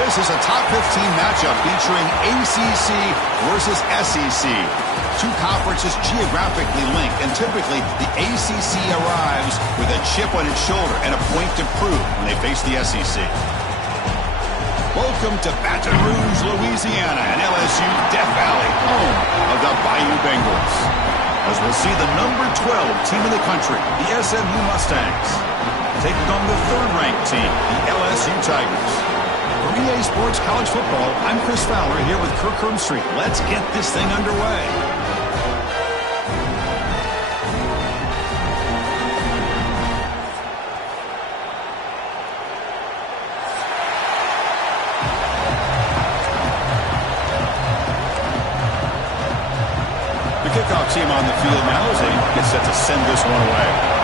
This is a top 15 matchup featuring ACC versus SEC. Two conferences geographically linked, and typically the ACC arrives with a chip on its shoulder and a point to prove when they face the SEC. Welcome to Baton Rouge, Louisiana, and LSU Death Valley, home of the Bayou Bengals. As we'll see the number 12 team in the country, the SMU Mustangs, taking on the third-ranked team, the LSU Tigers. For EA Sports College Football, I'm Chris Fowler here with Kirk Herbstreit. Let's get this thing underway. The kickoff team on the field now as they get set to send this one away.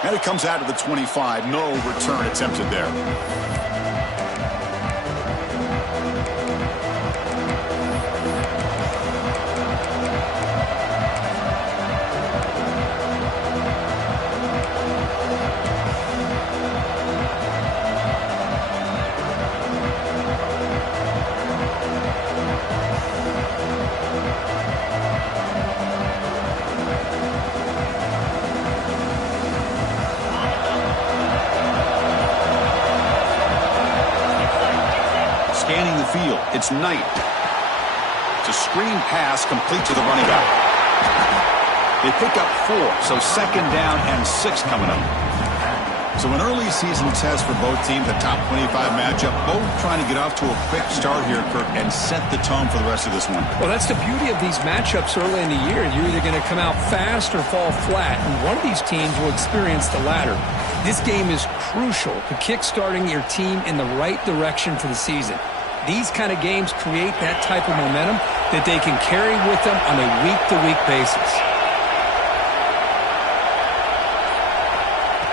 And it comes out of the 25. No return attempted there. Scanning the field, it's Knight. It's a screen pass complete to the running back. They pick up 4, so second down and 6 coming up. So an early season test for both teams, a top 25 matchup, both trying to get off to a quick start here, Kirk, and set the tone for the rest of this one. Well, that's the beauty of these matchups early in the year. You're either going to come out fast or fall flat, and one of these teams will experience the latter. This game is crucial to kick-starting your team in the right direction for the season. These kind of games create that type of momentum that they can carry with them on a week-to-week basis.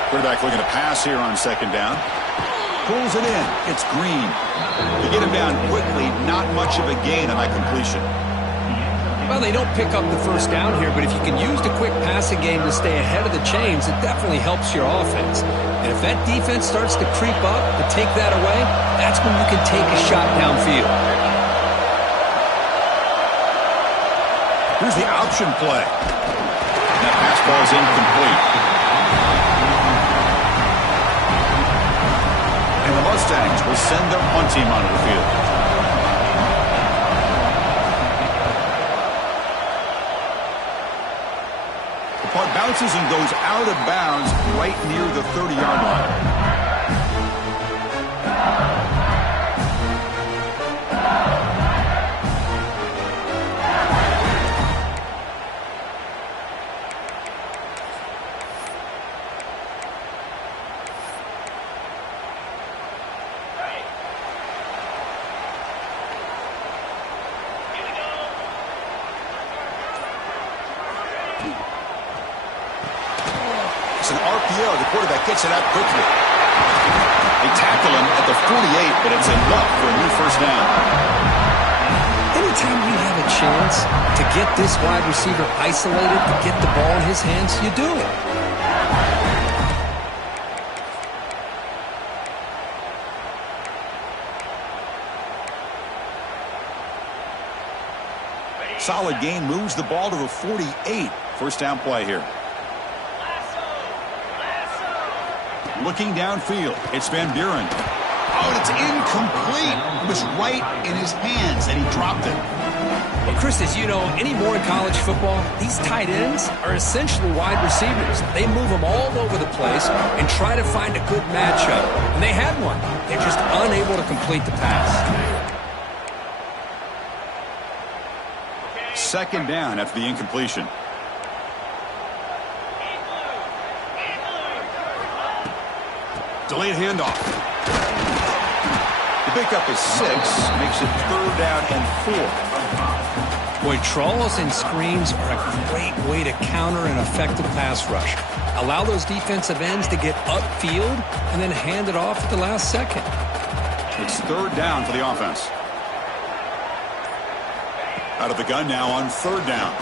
Quarterback looking to pass here on second down. Pulls it in. It's Green. They get him down quickly. Not much of a gain on that completion. Well, they don't pick up the first down here, but if you can use the quick passing game to stay ahead of the chains, it definitely helps your offense. And if that defense starts to creep up to take that away, that's when you can take a shot downfield. Here's the option play. And that pass ball is incomplete. And the Mustangs will send their punt team onto the field. The punt bounces and goes out of bounds right near the 30-yard line. It's an RPO. The quarterback gets it out quickly. They tackle him at the 48, but it's enough for a new first down. Anytime you have a chance to get this wide receiver isolated, to get the ball in his hands, you do it. Solid gain, moves the ball to the 48. First down play here. Looking downfield, it's Van Buren. Oh, and it's incomplete. It was right in his hands, and he dropped it. Well, Chris, as you know, anymore in college football, these tight ends are essentially wide receivers. They move them all over the place and try to find a good matchup. And they had one. They're just unable to complete the pass. Second down after the incompletion. Delayed handoff. The pickup is 6, makes it third down and 4. Boy, trawls and screens are a great way to counter an effective pass rush. Allow those defensive ends to get upfield and then hand it off at the last second. It's third down for the offense. Out of the gun now on third down.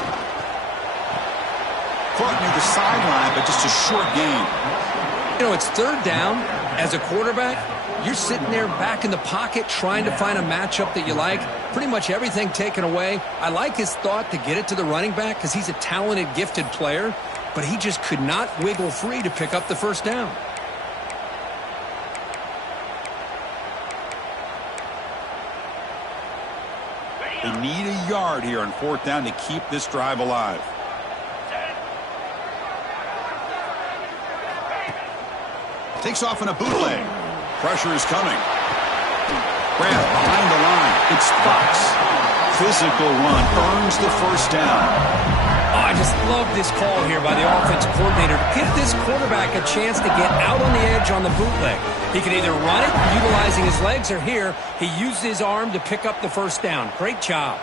Caught near the sideline, but just a short gain. You know, it's third down. As a quarterback, you're sitting there back in the pocket trying to find a matchup that you like. Pretty much everything taken away. I like his thought to get it to the running back because he's a talented, gifted player, but he just could not wiggle free to pick up the first down. They need a yard here on fourth down to keep this drive alive. Takes off in a bootleg. Pressure is coming. Grant behind the line. It's Fox. Physical run earns the first down. Oh, I just love this call here by the offensive coordinator to give this quarterback a chance to get out on the edge on the bootleg. He can either run it utilizing his legs, or here he used his arm to pick up the first down. Great job.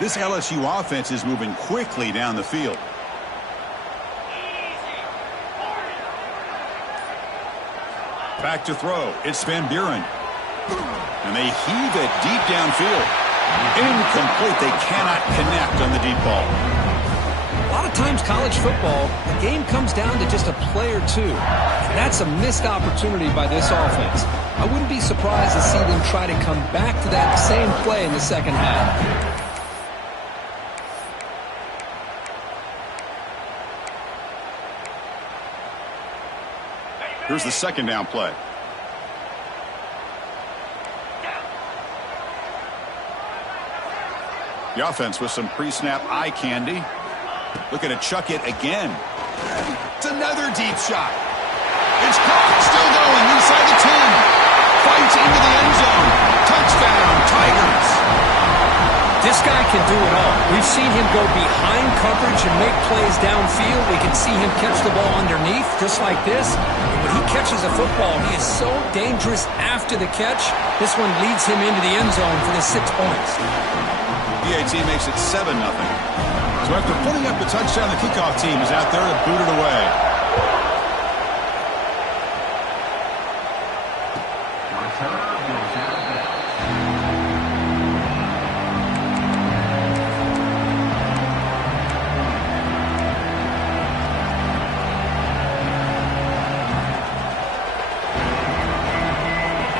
This LSU offense is moving quickly down the field. Back to throw. It's Van Buren. And they heave it deep downfield. Incomplete. They cannot connect on the deep ball. A lot of times college football, the game comes down to just a play or two. And that's a missed opportunity by this offense. I wouldn't be surprised to see them try to come back to that same play in the second half. Here's the second down play. The offense with some pre-snap eye candy. Looking to chuck it again. It's another deep shot. It's caught. Still going inside the 10. Fights into the end zone. Touchdown, Tigers. This guy can do it all. We've seen him go behind coverage and make plays downfield. We can see him catch the ball underneath, just like this. And when he catches a football, he is so dangerous after the catch. This one leads him into the end zone for the 6 points. PAT makes it 7-0. So after putting up the touchdown, the kickoff team is out there to boot it away.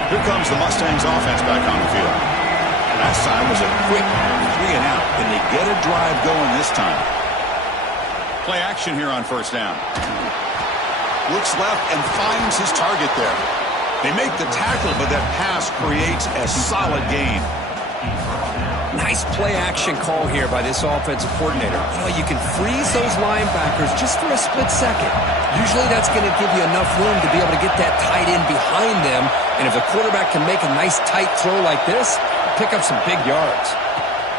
Here comes the Mustangs offense back on the field. Last time was a quick 3-and-out. Can they get a drive going this time? Play action here on first down. Looks left and finds his target there. They make the tackle, but that pass creates a solid gain. Nice play action call here by this offensive coordinator. You know, you can freeze those linebackers just for a split second. Usually that's going to give you enough room to be able to get that tight end behind them. And if the quarterback can make a nice tight throw like this, pick up some big yards.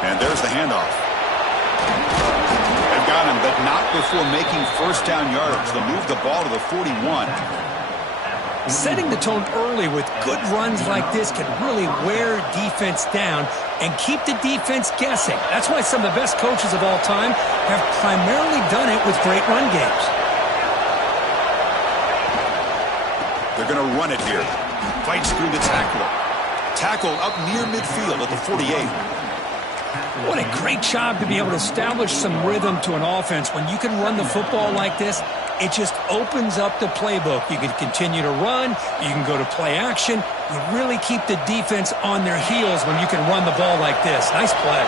And there's the handoff. They've got him, but not before making first down yardage. They'll move the ball to the 41. Setting the tone early with good runs like this can really wear defense down and keep the defense guessing. That's why some of the best coaches of all time have primarily done it with great run games. They're going to run it here. Fights through the tackler. Tackle up near midfield at the 48. What a great job to be able to establish some rhythm to an offense. When you can run the football like this, it just opens up the playbook. You can continue to run. You can go to play action. You really keep the defense on their heels when you can run the ball like this. Nice play.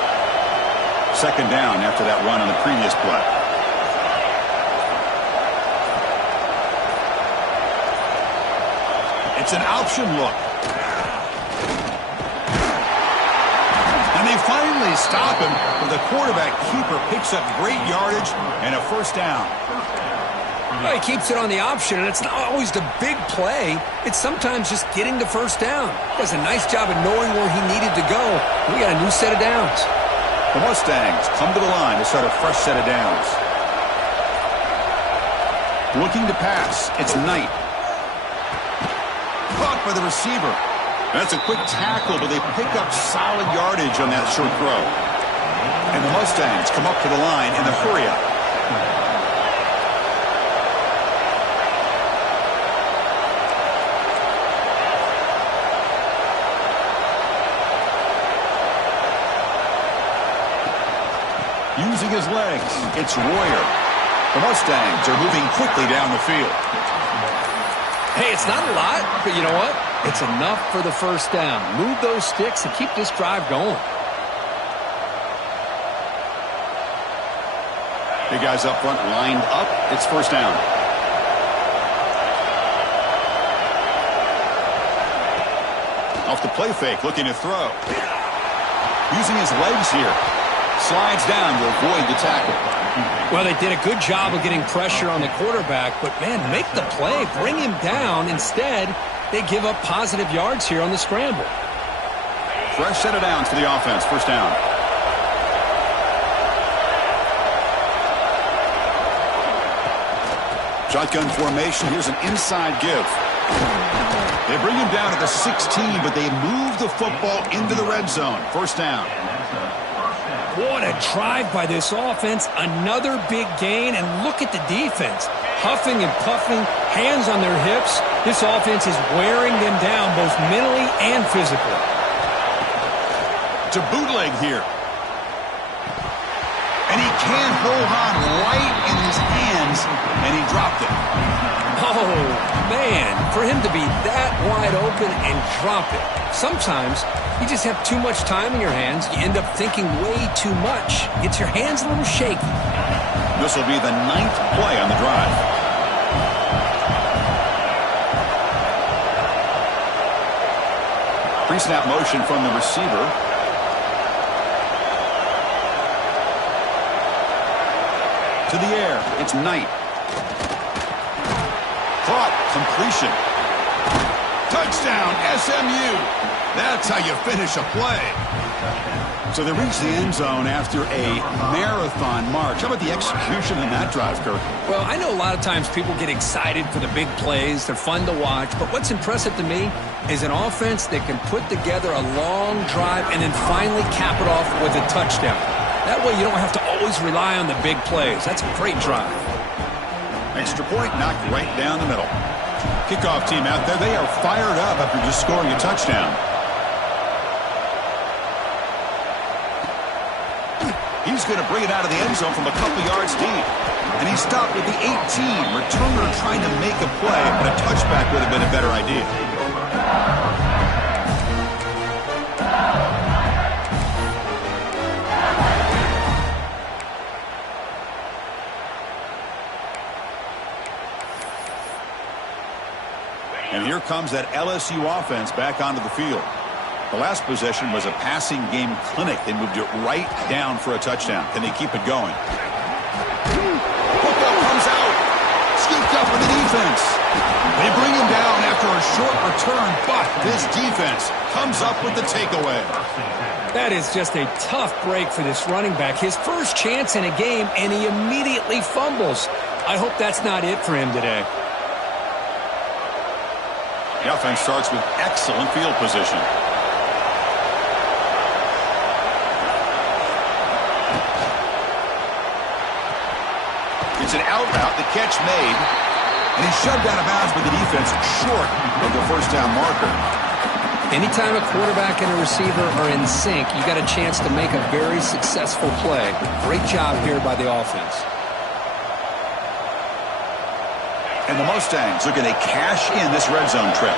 Second down after that run on the previous play. It's an option look. And they finally stop him, but the quarterback keeper picks up great yardage and a first down. Well, he keeps it on the option, and it's not always the big play. It's sometimes just getting the first down. He does a nice job of knowing where he needed to go. We got a new set of downs. The Mustangs come to the line to start a fresh set of downs. Looking to pass. It's Knight. Caught by the receiver. That's a quick tackle, but they pick up solid yardage on that short throw. And the Mustangs come up to the line in the hurry-up. using his legs. It's Royer. The Mustangs are moving quickly down the field. Hey, it's not a lot, but you know what? It's enough for the first down. Move those sticks and keep this drive going. Big guys up front lined up. It's first down. Off the play fake, looking to throw. Using his legs here. Slides down to avoid the tackle. Well, they did a good job of getting pressure on the quarterback, but, man, make the play. Bring him down. Instead, they give up positive yards here on the scramble. Fresh set of downs for the offense. First down. Shotgun formation. Here's an inside give. They bring him down at the 16, but they move the football into the red zone. First down. What a drive by this offense. Another big gain, and look at the defense. Huffing and puffing, hands on their hips. This offense is wearing them down both mentally and physically. To bootleg here. And he can't hold on right in his hands, and he dropped it. Oh, man, for him to be that wide open and drop it. Sometimes you just have too much time in your hands. You end up thinking way too much. Gets your hands a little shaky. This will be the 9th play on the drive. Pre-snap motion from the receiver. To the air. It's Knight. Caught. Completion. Touchdown, SMU. That's how you finish a play. So they reach the end zone after a marathon march. How about the execution in that drive, Kirk? Well, I know a lot of times people get excited for the big plays. They're fun to watch. But what's impressive to me is an offense that can put together a long drive and then finally cap it off with a touchdown. That way you don't have to always rely on the big plays. That's a great drive. Extra point knocked right down the middle. Kickoff team out there. They are fired up after just scoring a touchdown. He's going to bring it out of the end zone from a couple yards deep. And he stopped at the 18. Returner trying to make a play, but a touchback would have been a better idea. And here comes that LSU offense back onto the field. The last possession was a passing game clinic. They moved it right down for a touchdown. Can they keep it going? Football comes out. Scooped up with the defense. They bring him down after a short return, but this defense comes up with the takeaway. That is just a tough break for this running back. His first chance in a game, and he immediately fumbles. I hope that's not it for him today. The offense starts with excellent field position. It's an out route, the catch made, and he's shoved out of bounds by the defense short of the first down marker. Anytime a quarterback and a receiver are in sync, you got a chance to make a very successful play. Great job here by the offense. And the Mustangs are going to cash in this red zone trip.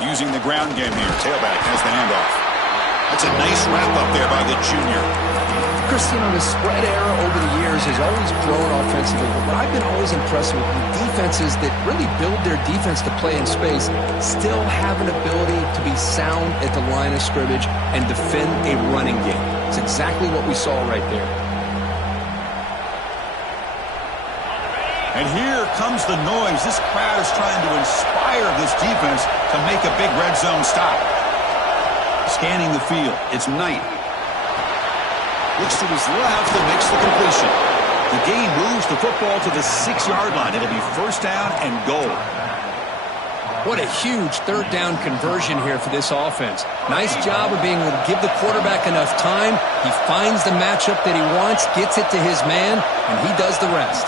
Using the ground game here. Tailback has the handoff. That's a nice wrap-up there by the junior. Chris, you know, the spread era over the years has always grown offensively, but I've been always impressed with defenses that really build their defense to play in space, still have an ability to be sound at the line of scrimmage and defend a running game. It's exactly what we saw right there. And here comes the noise. This crowd is trying to inspire this defense to make a big red zone stop. Scanning the field. It's Knight. Looks to his left and makes the completion. The game moves the football to the 6-yard line. It'll be first down and goal. What a huge third down conversion here for this offense. Nice job of being able to give the quarterback enough time. He finds the matchup that he wants, gets it to his man, and he does the rest.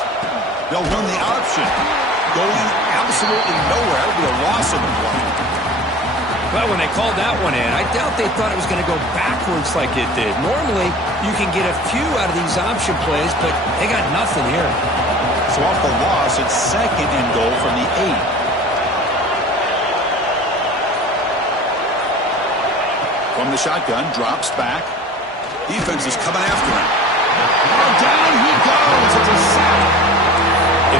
They'll run the option. Going absolutely nowhere. It'll be a loss of the play. Well, when they called that one in, I doubt they thought it was going to go backwards like it did. Normally, you can get a few out of these option plays, but they got nothing here. So off the loss, it's second and goal from the 8. From the shotgun, drops back. Defense is coming after him. Oh, down he goes. It's a sack.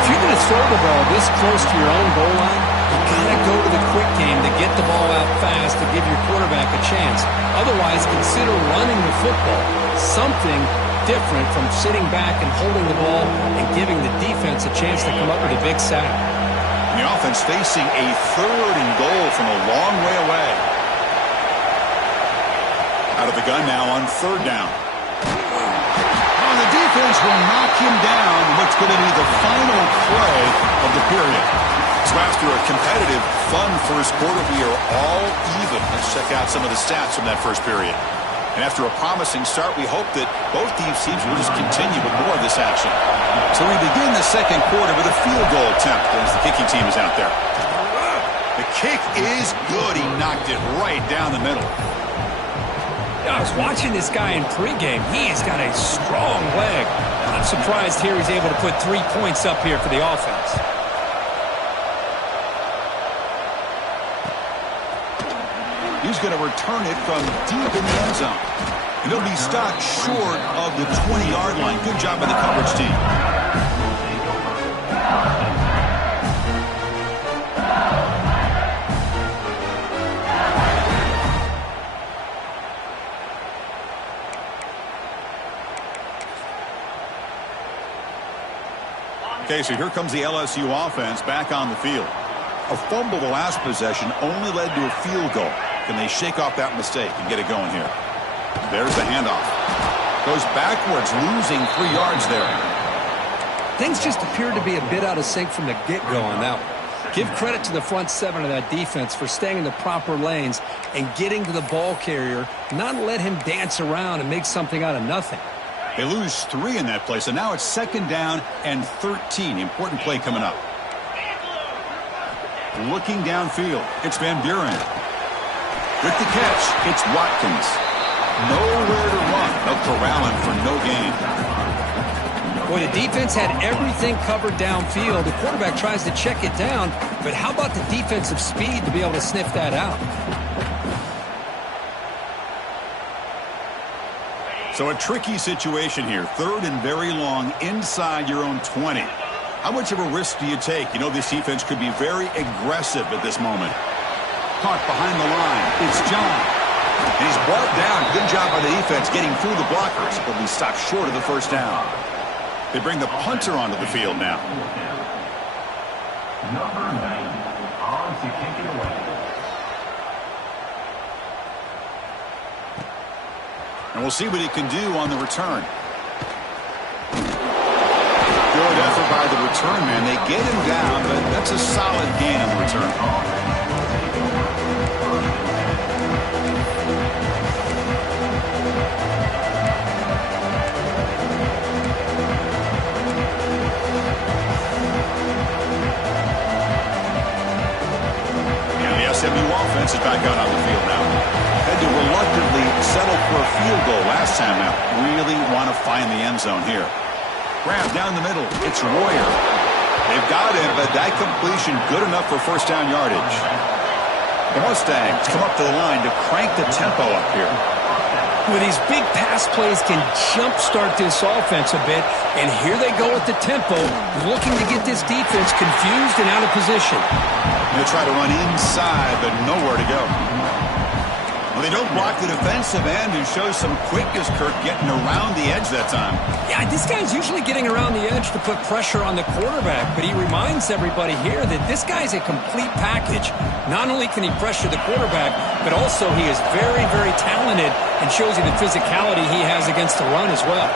If you're going to throw the ball this close to your own goal line, you got to go to the quick game to get the ball out fast to give your quarterback a chance. Otherwise, consider running the football. Something different from sitting back and holding the ball and giving the defense a chance to come up with a big sack. The offense facing a third and goal from a long way away. Out of the gun now on third down. Oh, the defense will knock him down in what's going to be the final play of the period. So after a competitive, fun first quarter, we are all even. Let's check out some of the stats from that first period. And after a promising start, we hope that both these teams will just continue with more of this action. So we begin the second quarter with a field goal attempt as the kicking team is out there. The kick is good. He knocked it right down the middle. I was watching this guy in pregame. He has got a strong leg. I'm surprised here he's able to put 3 points up here for the offense. He's going to return it from deep in the end zone. And he'll be stopped short of the 20-yard line. Good job by the coverage team. Okay, so here comes the LSU offense back on the field. A fumble the last possession only led to a field goal. Can they shake off that mistake and get it going here? There's the handoff. Goes backwards, losing 3 yards there. Things just appeared to be a bit out of sync from the get-go on that one. Give credit to the front seven of that defense for staying in the proper lanes and getting to the ball carrier, not let him dance around and make something out of nothing. They lose 3 in that play, so now it's second down and 13. Important play coming up. Looking downfield, it's Van Buren. With the catch, it's Watkins. Nowhere to run. They'll corral him for no gain. Boy, the defense had everything covered downfield. The quarterback tries to check it down, but how about the defensive speed to be able to sniff that out? So a tricky situation here. Third and very long inside your own 20. How much of a risk do you take? You know this defense could be very aggressive at this moment. Caught behind the line. It's John. And he's brought down. Good job by the defense getting through the blockers. But we stopped short of the first down. They bring the punter onto the field now. Number 9 on to kick it away. And we'll see what he can do on the return. Good effort by the return man. They get him down, but that's a solid gain on the return. And the SMU offense is back out on the field now. Had to reluctantly settle for a field goal last time out. Really want to find the end zone here. Grab down the middle. It's Royer. They've got him, but that completion good enough for first down yardage. The Mustangs come up to the line to crank the tempo up here. Well, these big pass plays can jumpstart this offense a bit, and here they go with the tempo, looking to get this defense confused and out of position. They'll try to run inside, but nowhere to go. Well, they don't block the defensive end, who shows some quickness, Kirk, getting around the edge that time. Yeah, this guy's usually getting around the edge to put pressure on the quarterback, but he reminds everybody here that this guy's a complete package. Not only can he pressure the quarterback, but also he is very, very talented and shows you the physicality he has against the run as well.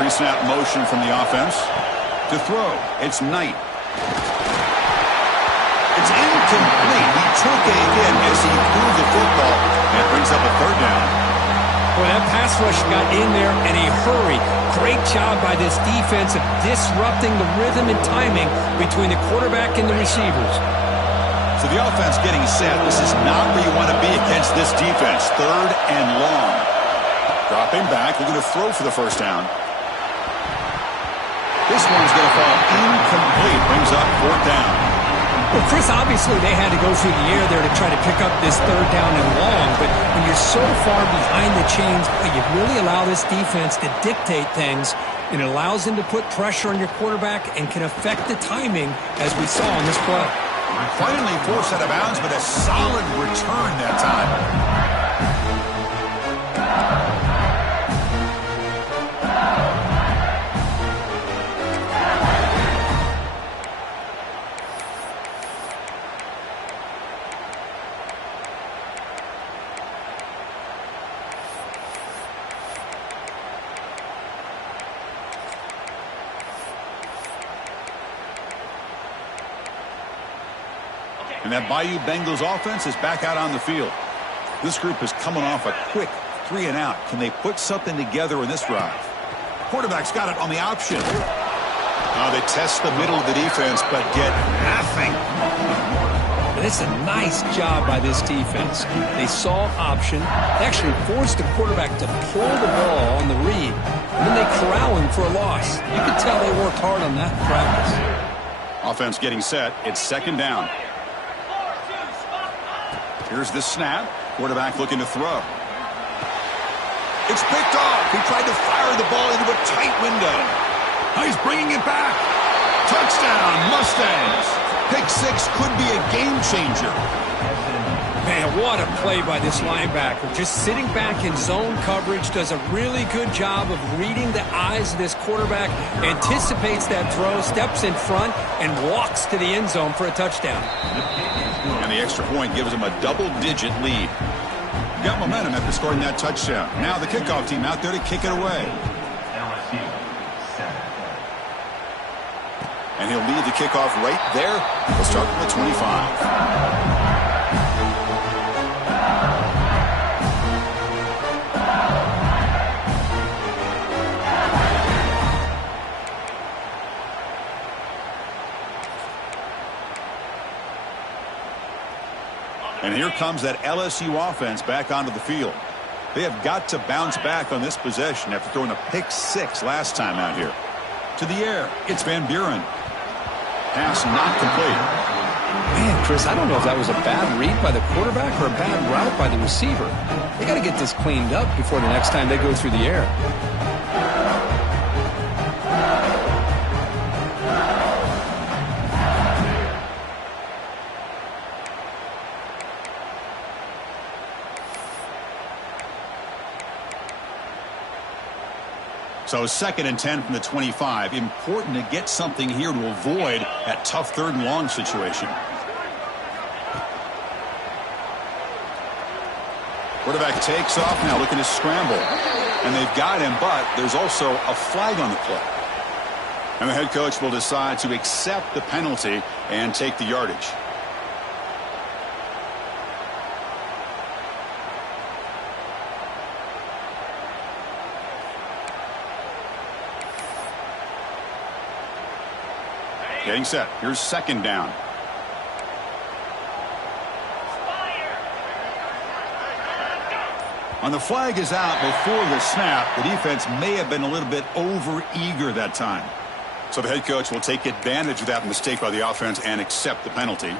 Pre-snap motion from the offense. To throw, it's Knight. It's incomplete. He took a hit as he threw the football. That brings up a third down. Well, that pass rush got in there in a hurry. Great job by this defense of disrupting the rhythm and timing between the quarterback and the receivers. So the offense getting set. This is not where you want to be against this defense. 3rd and long. Dropping back, looking to throw for the first down. This one's going to fall incomplete. Brings up 4th down. Well, Chris, obviously they had to go through the air there to try to pick up this 3rd down and long, but when you're so far behind the chains, you really allow this defense to dictate things, and it allows them to put pressure on your quarterback and can affect the timing, as we saw on this play. Finally forced out of bounds, but a solid return that time. And that Bayou Bengals offense is back out on the field. This group is coming off a quick 3 and out. Can they put something together in this drive? Quarterback's got it on the option. They test the middle of the defense, but get nothing. And it's a nice job by this defense. They saw option. They actually forced the quarterback to pull the ball on the read. And then they corral him for a loss. You can tell they worked hard on that in practice. Offense getting set. It's 2nd down. Here's the snap. Quarterback looking to throw. It's picked off. He tried to fire the ball into a tight window. Now he's bringing it back. Touchdown, Mustangs. Pick 6 could be a game changer. Man, what a play by this linebacker. Just sitting back in zone coverage, does a really good job of reading the eyes of this quarterback, anticipates that throw, steps in front, and walks to the end zone for a touchdown. And the extra point gives him a double-digit lead. Got momentum after scoring that touchdown. Now the kickoff team out there to kick it away. LSU, 7. And he'll lead the kickoff right there. We'll start from the 25. And here comes that LSU offense back onto the field. They have got to bounce back on this possession after throwing a pick 6 last time out here. To the air, it's Van Buren. Pass not complete. Man, Chris, I don't know if that was a bad read by the quarterback or a bad route by the receiver. They got to get this cleaned up before the next time they go through the air. So 2nd and 10 from the 25. Important to get something here to avoid that tough 3rd and long situation. Quarterback takes off now, looking to scramble. And they've got him, but there's also a flag on the play. And the head coach will decide to accept the penalty and take the yardage. Getting set. Here's 2nd down. On the flag is out before the snap. The defense may have been a little bit over-eager that time. So the head coach will take advantage of that mistake by the offense and accept the penalty.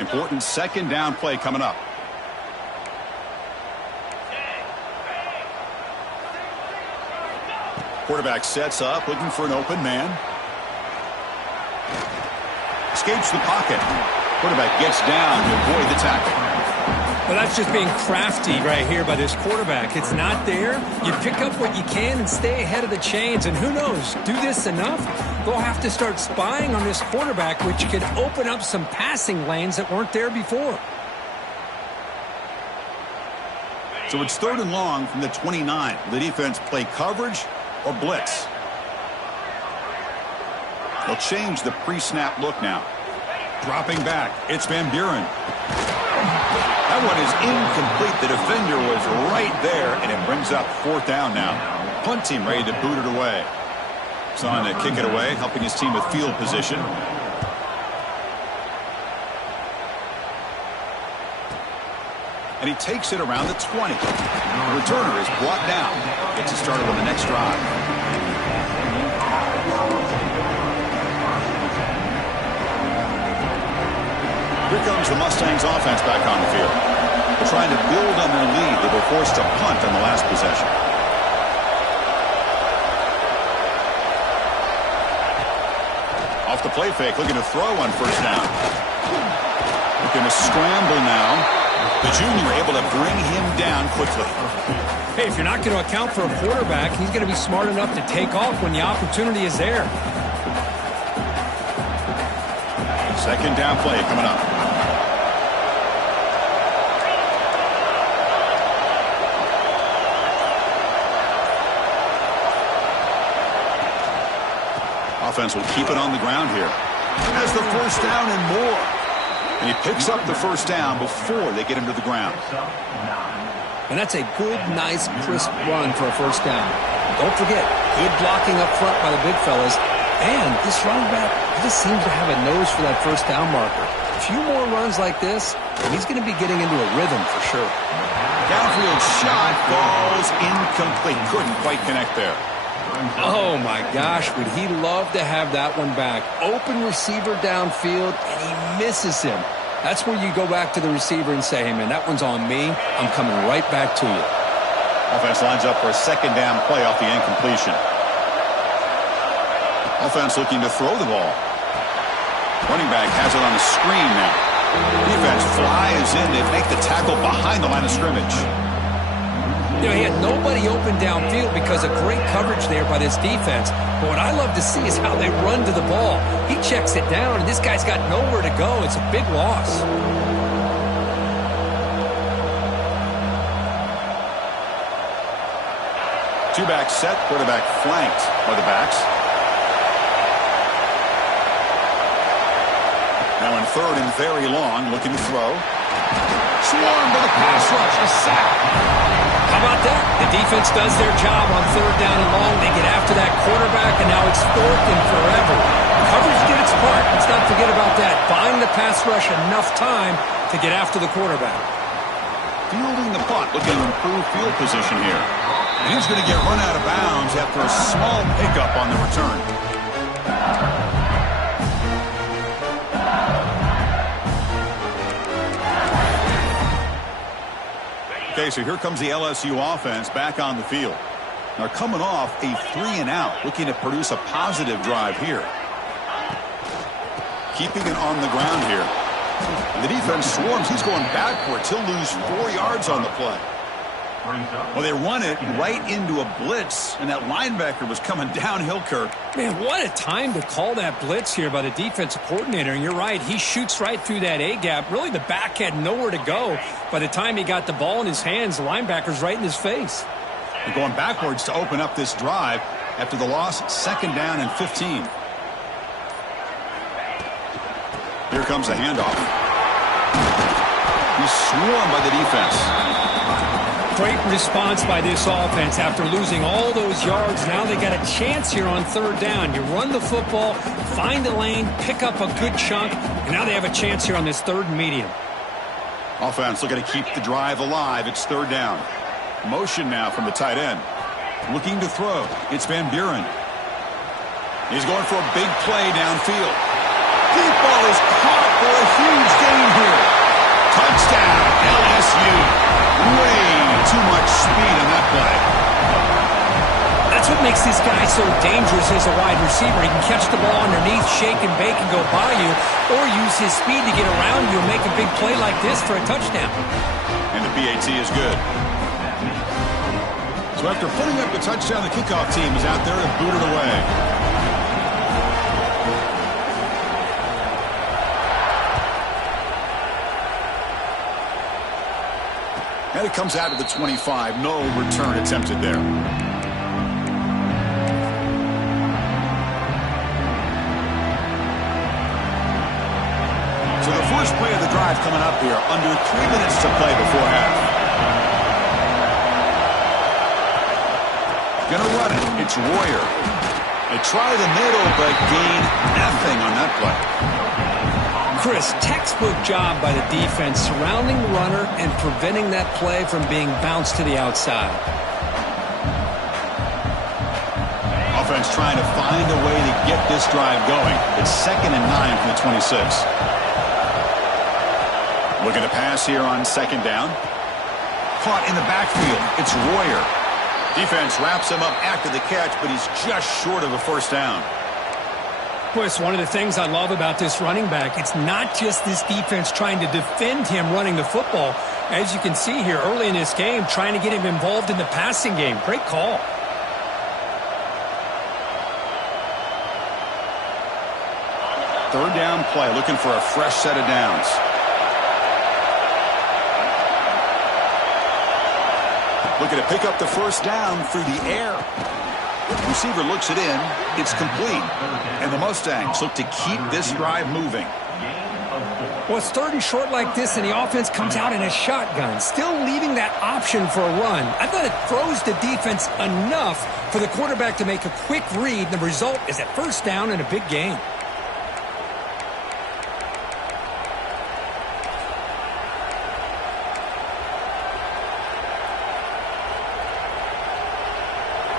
Important 2nd down play coming up. Quarterback sets up, looking for an open man. Escapes the pocket. Quarterback gets down to avoid the tackle. Well, that's just being crafty right here by this quarterback. It's not there. You pick up what you can and stay ahead of the chains. And who knows, do this enough, they'll have to start spying on this quarterback, which could open up some passing lanes that weren't there before. So it's 3rd and long from the 29. The defense play coverage or blitz. They'll change the pre-snap look now. Dropping back, it's Van Buren. That one is incomplete. The defender was right there, and it brings up 4th down now. Punt team ready to boot it away. So on to kick it away, helping his team with field position. and he takes it around the 20. The returner is brought down. Gets it started on the next drive. Here comes the Mustangs offense back on the field. Trying to build on their lead. They were forced to punt on the last possession. Off the play fake, looking to throw on first down. Looking to scramble now. The junior able to bring him down quickly. Hey, if you're not going to account for a quarterback, he's going to be smart enough to take off when the opportunity is there. Second down play coming up. Offense will keep it on the ground here. Has the first down and more. And he picks up the first down before they get him to the ground. And that's a good, nice, crisp run for a first down. Don't forget, good blocking up front by the big fellas. And this running back, he just seems to have a nose for that first down marker. A few more runs like this, and he's going to be getting into a rhythm for sure. Downfield shot falls incomplete. Couldn't quite connect there. Oh, my gosh, would he love to have that one back. Open receiver downfield, and he misses him. That's where you go back to the receiver and say, hey, man, that one's on me. I'm coming right back to you. Offense lines up for a second down play off the incompletion. Offense looking to throw the ball. Running back has it on the screen now. Defense flies in. They make the tackle behind the line of scrimmage. You know, he had nobody open downfield because of great coverage there by this defense. But what I love to see is how they run to the ball. He checks it down, and this guy's got nowhere to go. It's a big loss. Two-back set, quarterback flanked by the backs. Now in third and very long, looking to throw. Swarmed by the pass rush, a sack. How about that? The defense does their job on third down and long. They get after that quarterback, and now it's fourth and forever. Coverage did its part. Let's not forget about that. Buying the pass rush enough time to get after the quarterback. Fielding the punt, looking to improve field position here. And he's going to get run out of bounds after a small pickup on the return. Okay, so here comes the LSU offense back on the field. Now coming off a 3-and-out, looking to produce a positive drive here. Keeping it on the ground here. And the defense swarms. He's going backwards. He'll lose 4 yards on the play. Well, they run it right into a blitz, and that linebacker was coming downhill, Kirk. Man, what a time to call that blitz here by the defensive coordinator. And you're right, he shoots right through that A-gap. Really, the back had nowhere to go. By the time he got the ball in his hands, the linebacker's right in his face. They're going backwards to open up this drive after the loss, second down and 15. Here comes the handoff. He's swarmed by the defense. Great response by this offense after losing all those yards. Now they got a chance here on third down. You run the football, find a lane, pick up a good chunk, and now they have a chance here on this third and medium. Offense looking to keep the drive alive. It's third down. Motion now from the tight end. Looking to throw. It's Van Buren. He's going for a big play downfield. Deep ball is caught for a huge gain here. Touchdown, LSU. Way too much speed on that play. That's what makes this guy so dangerous as a wide receiver. He can catch the ball underneath, shake and bake and go by you, or use his speed to get around you and make a big play like this for a touchdown. And the PAT is good. So after putting up the touchdown, the kickoff team is out there to boot it away. And it comes out to the 25. No return attempted there. So the first play of the drive coming up here. Under 3 minutes to play before half. Gonna run it. It's Royer. They try the middle, but gain nothing on that play. Chris, textbook job by the defense surrounding the runner and preventing that play from being bounced to the outside. Offense trying to find a way to get this drive going. It's 2nd and 9 from the 26. Looking to pass here on 2nd down. Caught in the backfield. It's Royer. Defense wraps him up after the catch, but he's just short of a 1st down. Boy, it's one of the things I love about this running back. It's not just this defense trying to defend him running the football. As you can see here early in this game, trying to get him involved in the passing game. Great call. Third down play, looking for a fresh set of downs. Looking to pick up the 1st down through the air. Receiver looks it in. It's complete. And the Mustangs look to keep this drive moving. Well, it's 3rd and short like this, and the offense comes out in a shotgun, still leaving that option for a run. I thought it throws the defense enough for the quarterback to make a quick read. The result is a 1st down and a big gain.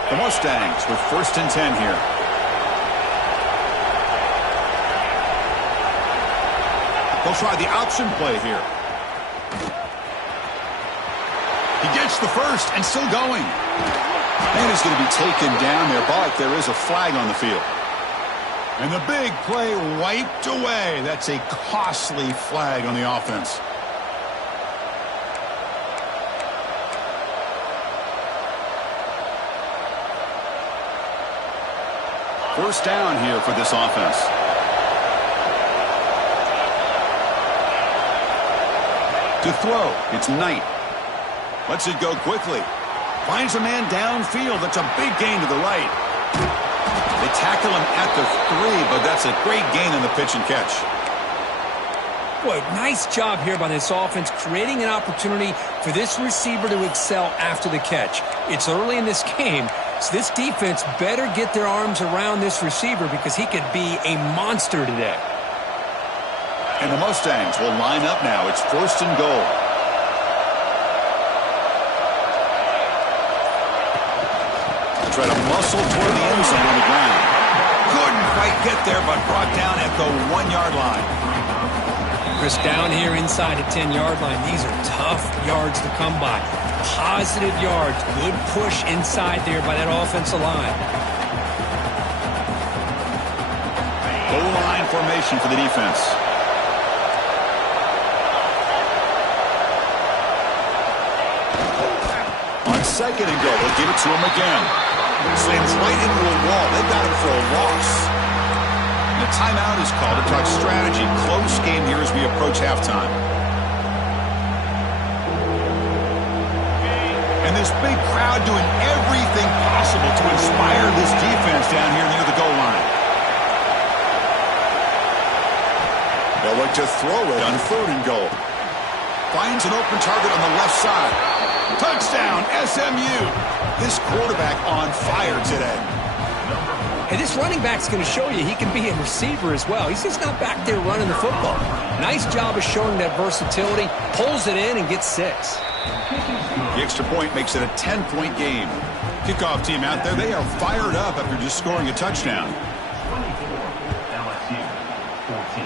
The Mustangs with 1st and 10 here. They'll try the option play here. He gets the 1st and still going. And he's going to be taken down there, but there is a flag on the field. And the big play wiped away. That's a costly flag on the offense. First down here for this offense. To throw, it's Knight. Lets it go quickly. Finds a man downfield. That's a big gain to the right. They tackle him at the 3, but that's a great gain on the pitch and catch. Boy, nice job here by this offense, creating an opportunity for this receiver to excel after the catch. It's early in this game, so this defense better get their arms around this receiver because he could be a monster today. And the Mustangs will line up now. It's 1st and goal. Try to muscle toward the end zone on the ground. Couldn't quite get there, but brought down at the 1-yard line. Chris, down here inside the 10-yard line, these are tough yards to come by. Positive yards, good push inside there by that offensive line. Goal line formation for the defense. On 2nd and goal, they'll give it to him again. Slams right into a wall. They've got him for a loss. And a timeout is called to talk strategy. Close game here as we approach halftime. And this big crowd doing everything possible to inspire this defense down here near the goal line. They'll look to throw it on 3rd and goal. Finds an open target on the left side. Touchdown, SMU. This quarterback on fire today. And this running back's going to show you he can be a receiver as well. He's just not back there running the football. Nice job of showing that versatility. Pulls it in and gets 6. The extra point makes it a 10-point game. Kickoff team out there, they are fired up after just scoring a touchdown. 24, LSU 14.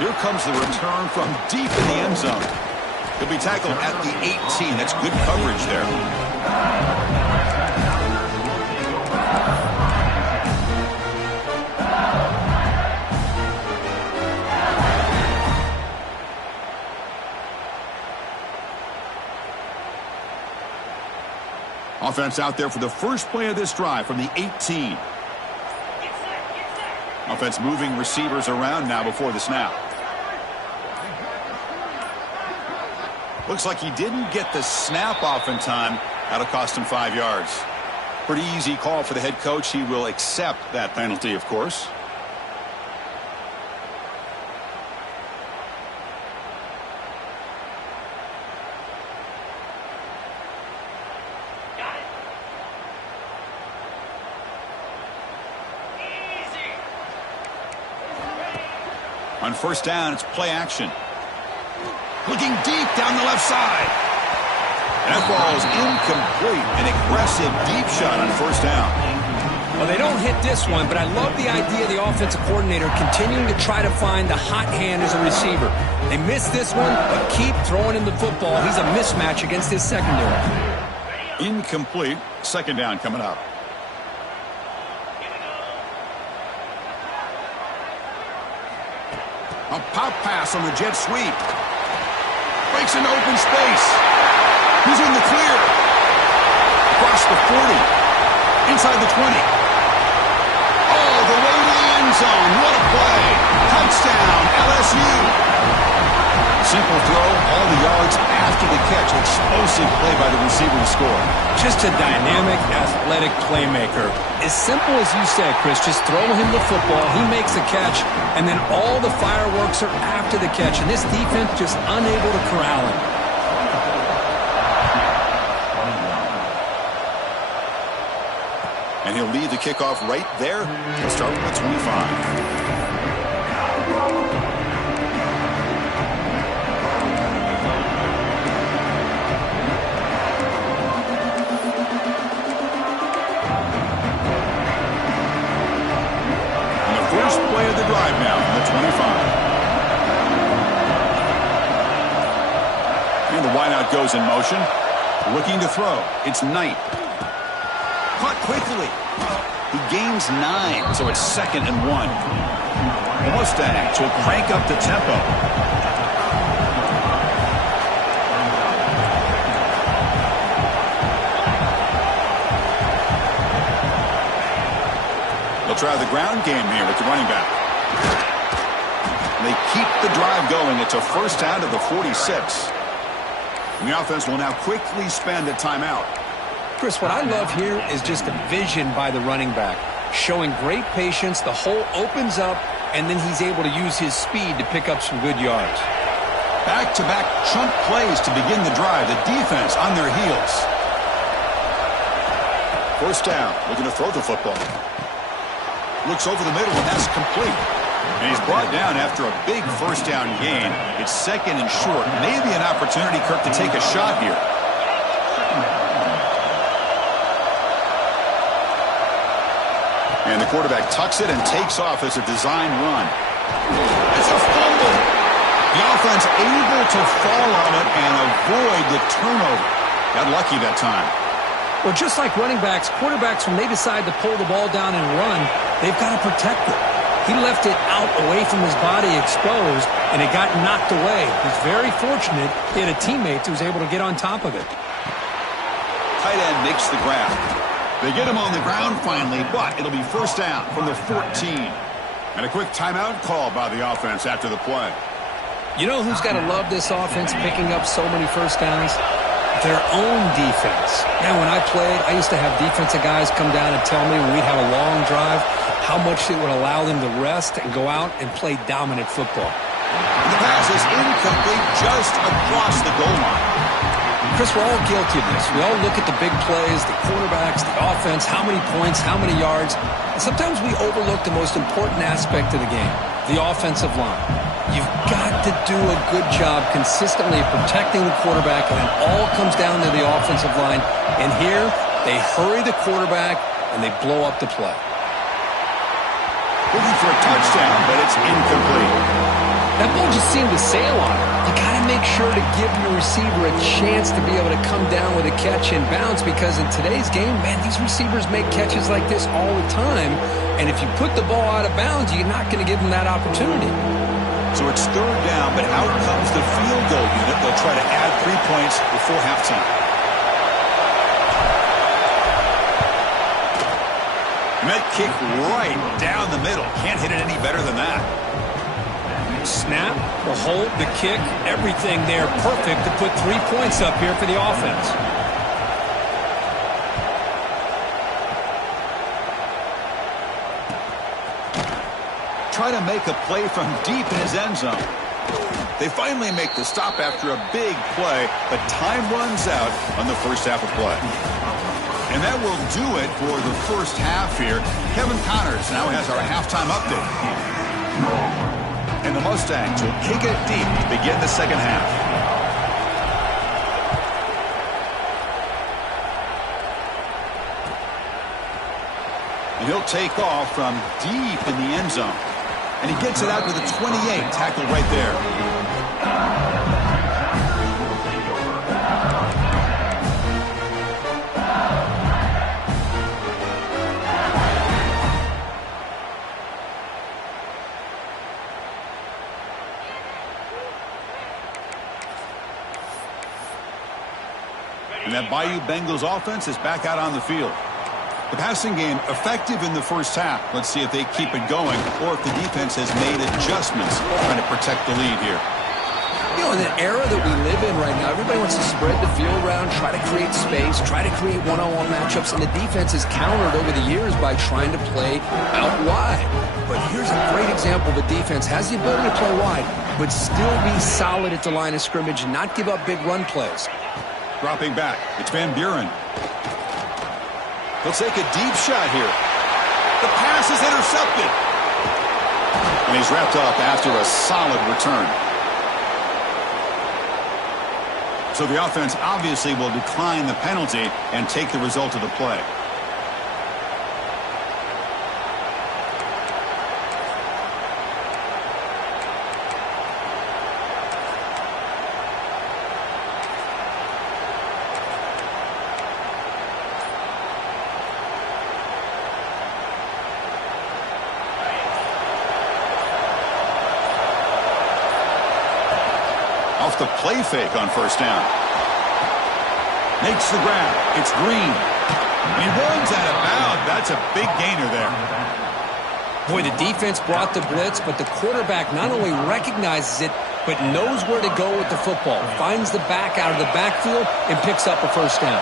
Here comes the return from deep in the end zone. He'll be tackled at the 18. That's good coverage there. Offense out there for the first play of this drive from the 18. Offense moving receivers around now before the snap. Looks like he didn't get the snap off in time. That'll cost him 5 yards. Pretty easy call for the head coach. He will accept that penalty, of course. On first down, it's play action. Looking deep down the left side. And that ball is incomplete. An aggressive deep shot on first down. Well, they don't hit this one, but I love the idea of the offensive coordinator continuing to try to find the hot hand as a receiver. They missed this one, but keep throwing him the football. He's a mismatch against his secondary. Incomplete. Second down coming up. A pop pass on the jet sweep. Breaks into open space. He's in the clear. Across the 40. Inside the 20. All the way to the end zone. What a play. Touchdown, LSU. Simple throw, all the yards after the catch. Explosive play by the receiver to score. Just a dynamic, athletic playmaker. As simple as you said, Chris, just throw him the football, he makes a catch, and then all the fireworks are after the catch. And this defense just unable to corral him. And he'll lead the kickoff right there. He'll start with the 25. First play of the drive now from the 25. And the wideout goes in motion. Looking to throw. It's Knight. Caught quickly. He gains 9, so it's 2nd and 1. The Mustangs will crank up the tempo. Try the ground game here with the running back. They keep the drive going. It's a first down to the 46. And the offense will now quickly spend a timeout. Chris, what I love here is just the vision by the running back. Showing great patience, the hole opens up, and then he's able to use his speed to pick up some good yards. Back-to-back chunk plays to begin the drive. The defense on their heels. First down, looking to throw the football. Looks over the middle, and that's complete. And he's brought down after a big first down gain. It's 2nd and short. Maybe an opportunity, Kirk, to take a shot here. And the quarterback tucks it and takes off as a design run. It's a fumble. The offense able to fall on it and avoid the turnover. Got lucky that time. Well, just like running backs, quarterbacks, when they decide to pull the ball down and run, they've got to protect it. He left it out away from his body exposed, and it got knocked away. He's very fortunate he had a teammate who was able to get on top of it. Tight end makes the grab. They get him on the ground finally, but it'll be first down from the 14. And a quick timeout call by the offense after the play. You know who's got to love this offense picking up so many first downs? Their own defense. Now, when I played, I used to have defensive guys come down and tell me when we'd have a long drive how much it would allow them to rest and go out and play dominant football. And the pass is incomplete just across the goal line. Chris, we're all guilty of this. We all look at the big plays, the quarterbacks, the offense, how many points, how many yards. And sometimes we overlook the most important aspect of the game, the offensive line. You've got to do a good job consistently protecting the quarterback, and it all comes down to the offensive line. And here, they hurry the quarterback, and they blow up the play. Looking for a touchdown, but it's incomplete. That ball just seemed to sail on it. You got to make sure to give your receiver a chance to be able to come down with a catch and bounce, because in today's game, man, these receivers make catches like this all the time. And if you put the ball out of bounds, you're not going to give them that opportunity. So it's third down, but out comes the field goal unit. They'll try to add 3 points before halftime. And that kick right down the middle. Can't hit it any better than that. Snap, the hold, the kick, everything there perfect to put 3 points up here for the offense. Try to make a play from deep in his end zone. They finally make the stop after a big play, but time runs out on the first half of play. And that will do it for the first half here. Kevin Connors now has our halftime update. And the Mustangs will kick it deep to begin the second half. And he'll take off from deep in the end zone. And he gets it out to the 28, tackled right there. And that Bayou Bengals offense is back out on the field. The passing game effective in the first half. Let's see if they keep it going or if the defense has made adjustments trying to protect the lead here. You know, in the era that we live in right now, everybody wants to spread the field around, try to create space, try to create one-on-one matchups, and the defense has countered over the years by trying to play out wide. But here's a great example of a defense has the ability to play wide, but still be solid at the line of scrimmage and not give up big run plays. Dropping back, it's Van Buren. He'll take a deep shot here. The pass is intercepted. And he's wrapped up after a solid return. So the offense obviously will decline the penalty and take the result of the play. Off the play fake on first down. Makes the grab. It's Green. And he runs out of bounds. That's a big gainer there. Boy, the defense brought the blitz, but the quarterback not only recognizes it, but knows where to go with the football. Finds the back out of the backfield and picks up a first down.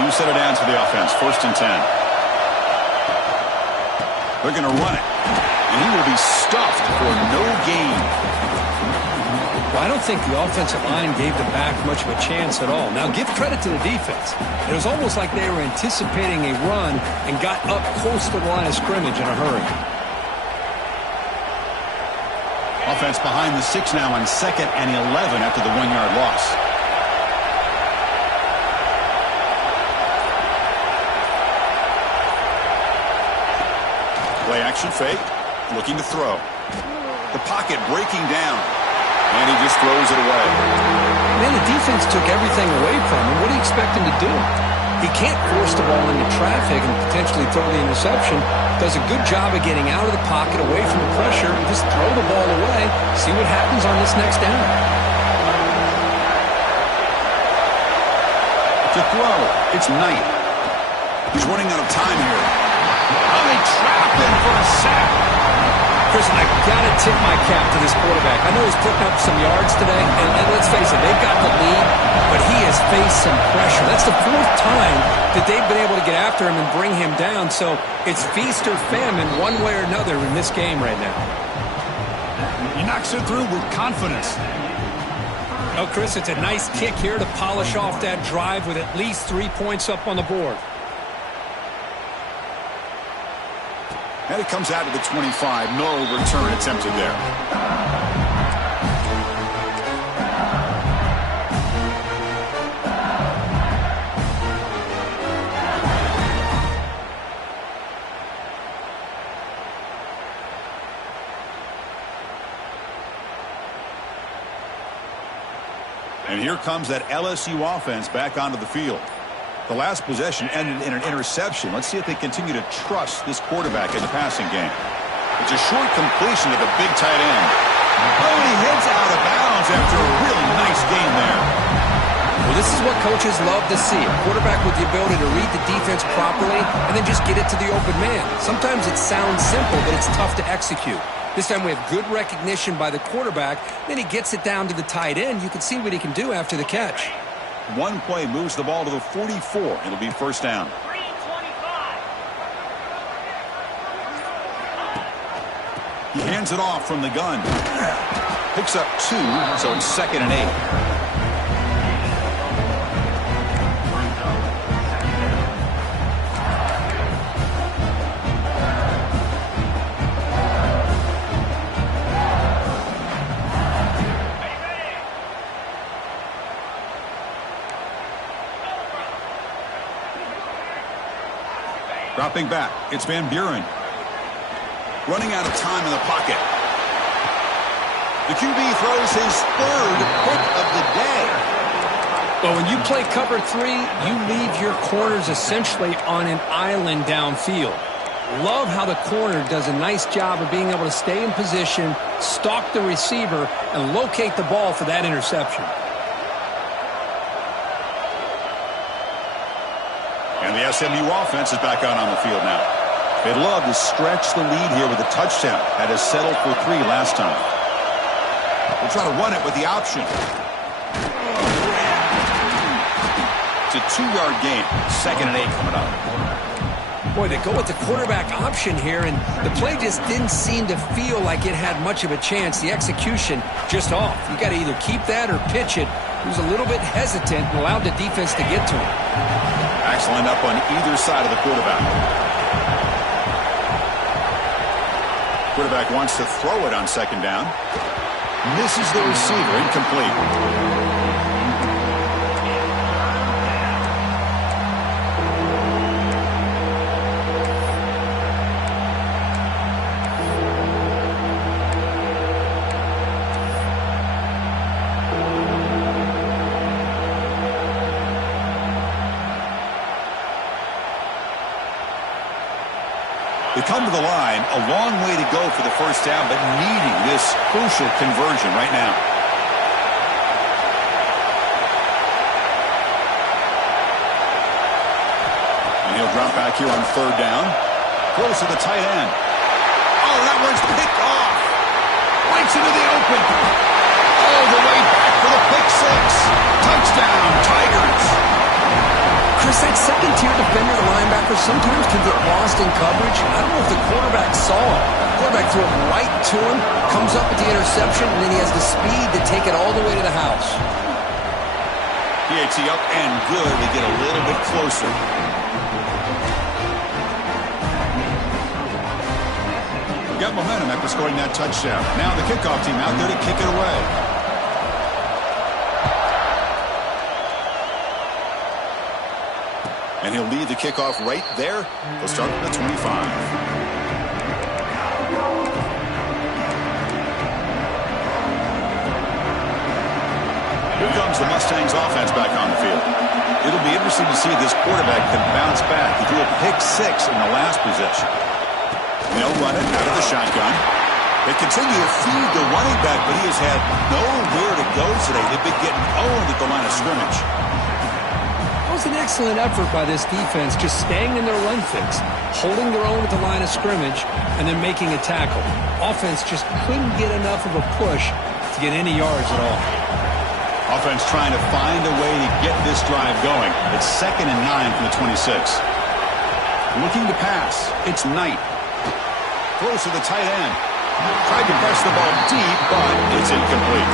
New set of downs for the offense. 1st and 10. They're going to run it. And he will be stuffed for no gain. Well, I don't think the offensive line gave the back much of a chance at all. Now, give credit to the defense. It was almost like they were anticipating a run and got up close to the line of scrimmage in a hurry. Offense behind the 6 now on 2nd and 11 after the 1-yard loss. Play action fake. Looking to throw. The pocket breaking down. And he just throws it away. Man, the defense took everything away from him. What do you expect him to do? He can't force the ball into traffic and potentially throw the interception. Does a good job of getting out of the pocket, away from the pressure, and just throw the ball away. See what happens on this next down. To throw, it's Knight. He's running out of time here. Oh, they trap him for a sack. Chris, I got to tip my cap to this quarterback. I know he's putting up some yards today, and let's face it, they've got the lead, but he has faced some pressure. That's the 4th time that they've been able to get after him and bring him down, so it's feast or famine one way or another in this game right now. He knocks it through with confidence. Oh, Chris, it's a nice kick here to polish off that drive with at least 3 points up on the board. And it comes out to the 25. No return attempted there. And here comes that LSU offense back onto the field. The last possession ended in an interception. Let's see if they continue to trust this quarterback in the passing game. It's a short completion to the big tight end. Oh, and he heads out of bounds after a really nice gain there. Well, this is what coaches love to see. A quarterback with the ability to read the defense properly and then just get it to the open man. Sometimes it sounds simple, but it's tough to execute. This time we have good recognition by the quarterback. Then he gets it down to the tight end. You can see what he can do after the catch. One play moves the ball to the 44. It'll be first down. He hands it off from the gun. Picks up 2, so it's 2nd and 8. Dropping back, it's Van Buren. Running out of time in the pocket. The QB throws his third pick of the day. Well, when you play cover 3, you leave your corners essentially on an island downfield. Love how the corner does a nice job of being able to stay in position, stalk the receiver, and locate the ball for that interception. And the SMU offense is back out on the field now. They'd love to stretch the lead here with a touchdown. Had us settled for 3 last time. We'll try to run it with the option. It's a 2-yard gain. 2nd and 8 coming up. Boy, they go with the quarterback option here, and the play just didn't seem to feel like it had much of a chance. The execution just off. You got to either keep that or pitch it. He was a little bit hesitant and allowed the defense to get to him. Excellent up on either side of the quarterback. Quarterback wants to throw it on 2nd down. Misses the receiver, incomplete. They come to the line, a long way to go for the first down, but needing this crucial conversion right now. And he'll drop back here on 3rd down. Close to the tight end. Oh, that one's picked off. Points into the open. All the way back for the pick 6. Touchdown, Tigers. Chris, that second-tier defender, the linebacker, sometimes can get lost in coverage. I don't know if the quarterback saw him. The quarterback threw it right to him, comes up with the interception, and then he has the speed to take it all the way to the house. PAT up and good. We get a little bit closer. We got momentum after scoring that touchdown. Now the kickoff team out there to kick it away. And he'll lead the kickoff right there. He'll start at the 25. Here comes the Mustangs offense back on the field. It'll be interesting to see if this quarterback can bounce back. He threw a pick 6 in the last possession. They'll run it out of the shotgun. They continue to feed the running back, but he has had nowhere to go today. They've been getting owned at the line of scrimmage. It was an excellent effort by this defense, just staying in their run fix, holding their own at the line of scrimmage, and then making a tackle. Offense just couldn't get enough of a push to get any yards at all. Offense trying to find a way to get this drive going. It's 2nd and 9 from the 26. Looking to pass. It's Knight. Close to the tight end. Tried to press the ball deep, but it's incomplete.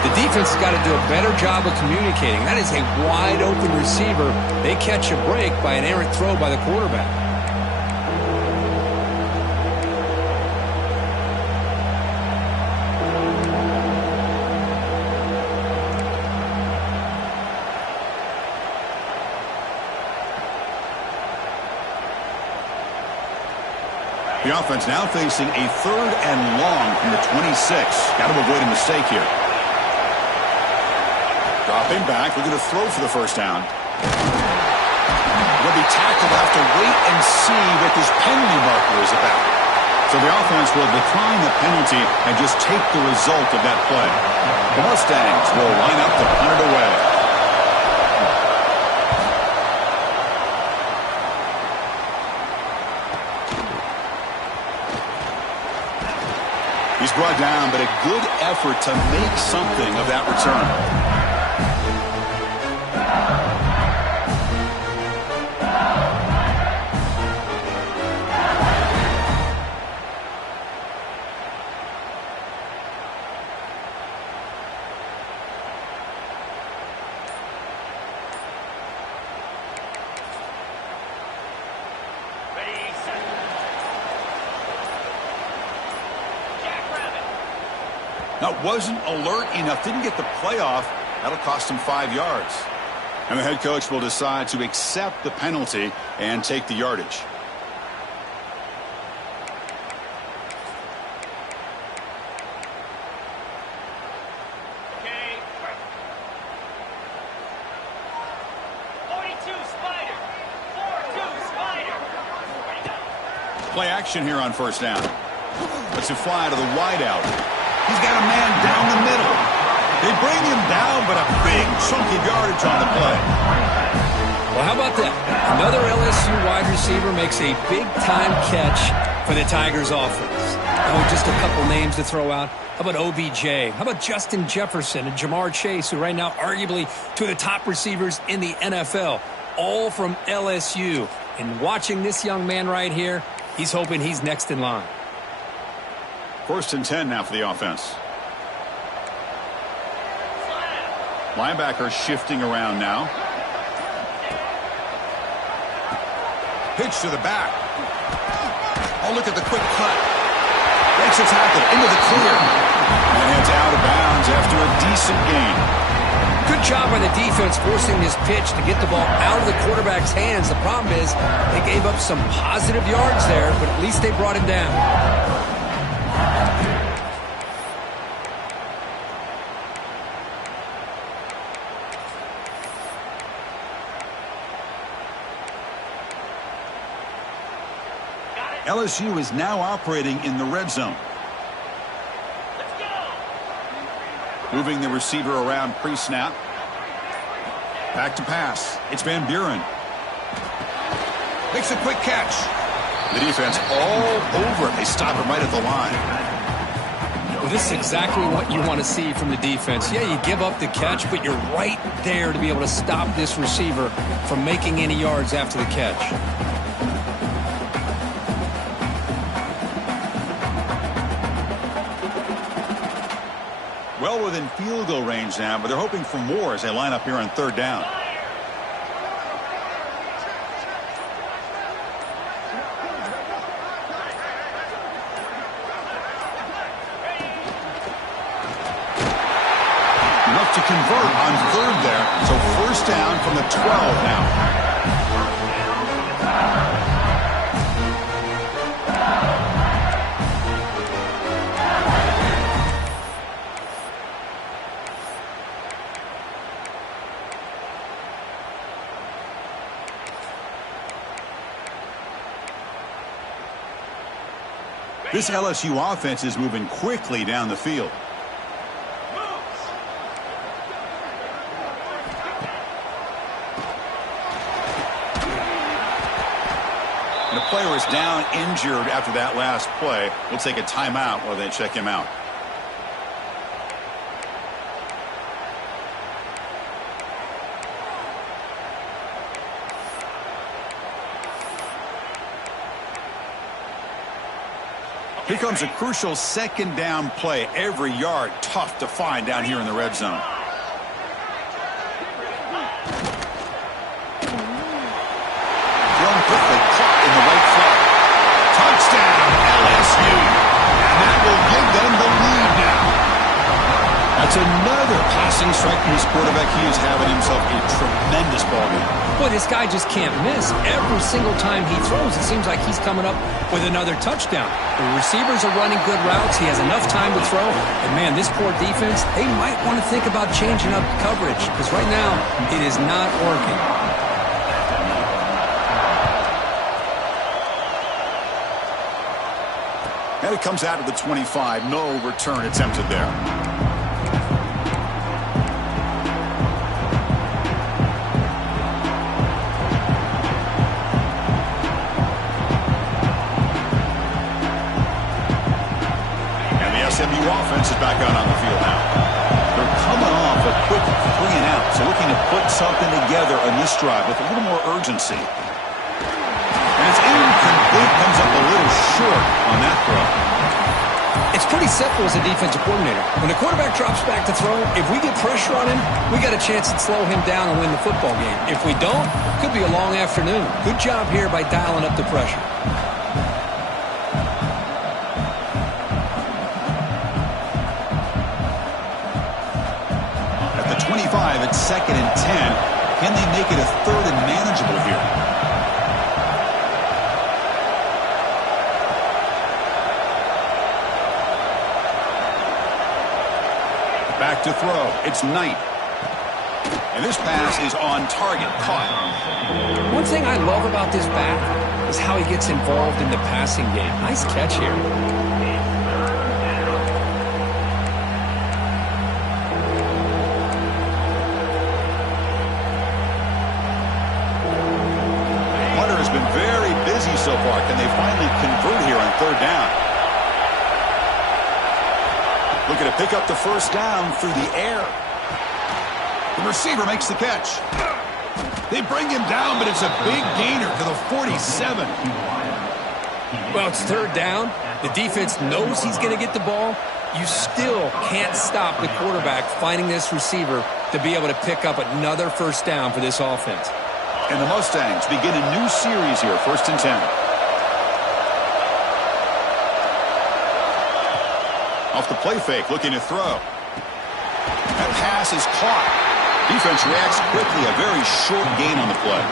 The defense has got to do a better job of communicating. That is a wide-open receiver. They catch a break by an errant throw by the quarterback. The offense now facing a 3rd and long from the 26. Got to avoid a mistake here. Dropping back, looking to throw for the first down. Will be tackled. Have to wait and see what this penalty marker is about. So the offense will decline the penalty and just take the result of that play. The Mustangs will line up to punt it away. He's brought down, but a good effort to make something of that return. Now, wasn't alert enough, didn't get the play off. That'll cost him 5 yards. And the head coach will decide to accept the penalty and take the yardage. Play action here on first down. Let's it fly to the wideout. He's got a man down the middle. They bring him down, but a big chunk of yardage on the play. Well, how about that? Another LSU wide receiver makes a big-time catch for the Tigers offense. Oh, just a couple names to throw out. How about OBJ? How about Justin Jefferson and Jamar Chase, who right now arguably two of the top receivers in the NFL, all from LSU. And watching this young man right here, he's hoping he's next in line. 1st and 10 now for the offense. Linebacker shifting around now. Pitch to the back. Oh, look at the quick cut. Breaks a tackle into the clear. And heads out of bounds after a decent gain. Good job by the defense forcing this pitch to get the ball out of the quarterback's hands. The problem is they gave up some positive yards there, but at least they brought him down. LSU is now operating in the red zone. Moving the receiver around pre-snap. Back to pass. It's Van Buren. Makes a quick catch. The defense all over it. They stop it right at the line. Well, this is exactly what you want to see from the defense. Yeah, you give up the catch, but you're right there to be able to stop this receiver from making any yards after the catch. Well within field goal range now, but they're hoping for more as they line up here on 3rd down. Enough to convert on 3rd there. So 1st down from the 12 now. This LSU offense is moving quickly down the field. And the player is down injured after that last play. We'll take a timeout while they check him out. Here comes a crucial 2nd down play. Every yard tough to find down here in the red zone. Thrown quickly, caught in the right flat. Touchdown, LSU. And that will give them the lead now. That's another passing strike from this quarterback. He is having himself a tremendous ball game. Boy, this guy just can't miss. Every single time he throws, it seems like he's coming up with another touchdown. The receivers are running good routes. He has enough time to throw. And, man, this poor defense, they might want to think about changing up coverage because right now it is not working. And it comes out of the 25. No return attempted there. SMU offense is back out on the field now. They're coming off a quick 3 and out, so looking to put something together on this drive with a little more urgency. And it's incomplete, comes up a little short on that throw. It's pretty simple as a defensive coordinator. When the quarterback drops back to throw, if we get pressure on him, we got a chance to slow him down and win the football game. If we don't, it could be a long afternoon. Good job here by dialing up the pressure. It's 2nd and 10. Can they make it a 3rd and manageable here? Back to throw. It's Knight. And this pass is on target. Caught. One thing I love about this back, is how he gets involved in the passing game. Nice catch here. Hunter has been very busy so far. Can they finally convert here on third down? Looking to pick up the first down through the air. The receiver makes the catch. They bring him down, but it's a big gainer to the 47. Well, it's third down. The defense knows he's going to get the ball. You still can't stop the quarterback finding this receiver to be able to pick up another first down for this offense. And the Mustangs begin a new series here, 1st and 10. Off the play fake, looking to throw. That pass is caught. Defense reacts quickly, a very short gain on the play.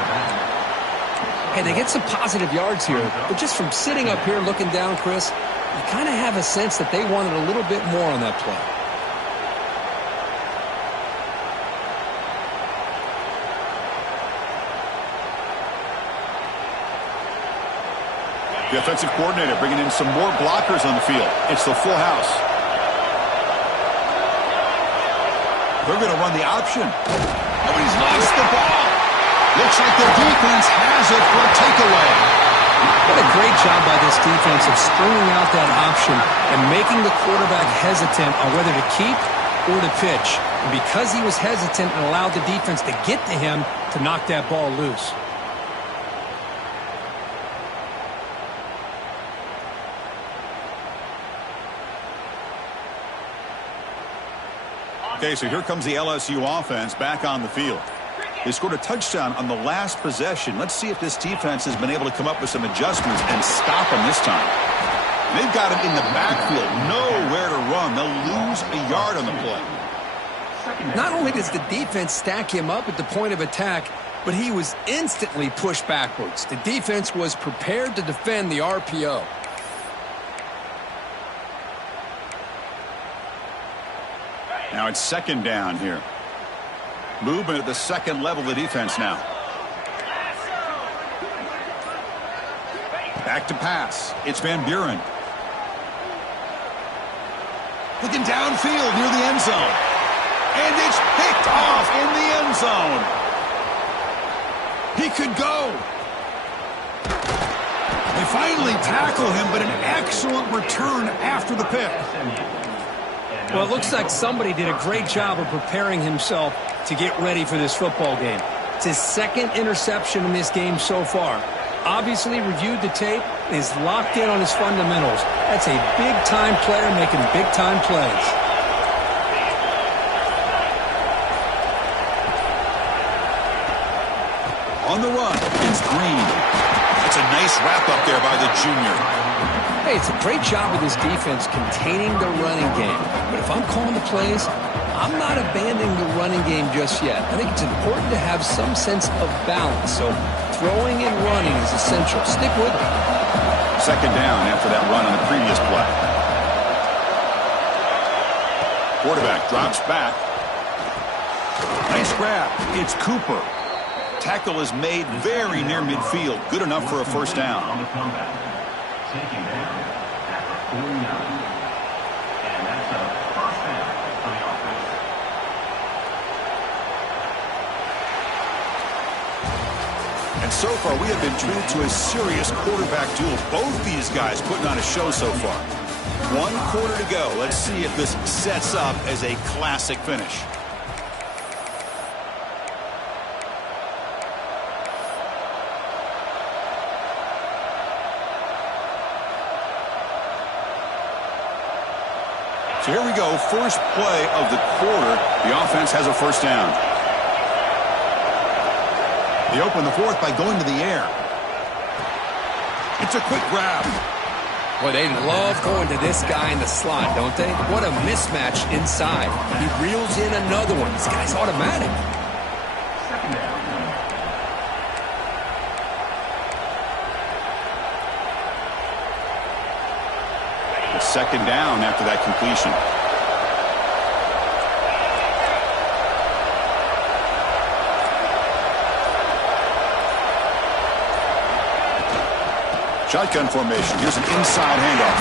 Hey, they get some positive yards here, but just from sitting up here looking down, Chris, you kind of have a sense that they wanted a little bit more on that play. The offensive coordinator bringing in some more blockers on the field. It's the full house. They're going to run the option. Oh, he's lost the ball. Looks like the defense has it for a takeaway. What a great job by this defense of stringing out that option and making the quarterback hesitant on whether to keep or to pitch. And because he was hesitant and allowed the defense to get to him to knock that ball loose. Okay, so here comes the LSU offense back on the field. They scored a touchdown on the last possession. Let's see if this defense has been able to come up with some adjustments and stop them this time. They've got him in the backfield, nowhere to run. They'll lose a yard on the play. Not only does the defense stack him up at the point of attack, but he was instantly pushed backwards. The defense was prepared to defend the RPO. Now it's 2nd down here. Movement at the second level of the defense now. Back to pass. It's Van Buren. Looking downfield near the end zone. And it's picked off in the end zone. He could go. They finally tackle him, but an excellent return after the pick. Well, it looks like somebody did a great job of preparing himself to get ready for this football game. It's his 2nd interception in this game so far. Obviously reviewed the tape, is locked in on his fundamentals. That's a big-time player making big-time plays. On the run, it's Green. That's a nice wrap-up there by the junior. Hey, it's a great job of this defense containing the running game. But if I'm calling the plays, I'm not abandoning the running game just yet. I think it's important to have some sense of balance. So throwing and running is essential. Stick with it. 2nd down after that run on the previous play. Quarterback drops back. Nice grab. It's Cooper. Tackle is made very near midfield. Good enough for a first down. On the comeback. Taking down after 4 yards. And that's a first down for the offense. And so far, we have been treated to a serious quarterback duel. Both these guys putting on a show so far. 1 quarter to go. Let's see if this sets up as a classic finish. So here we go, first play of the quarter. The offense has a first down. They open the 4th by going to the air. It's a quick grab. Boy, they love going to this guy in the slot, don't they? What a mismatch inside. He reels in another one. This guy's automatic. Second down. It's 2nd down after that completion. Shotgun formation. Here's an inside handoff.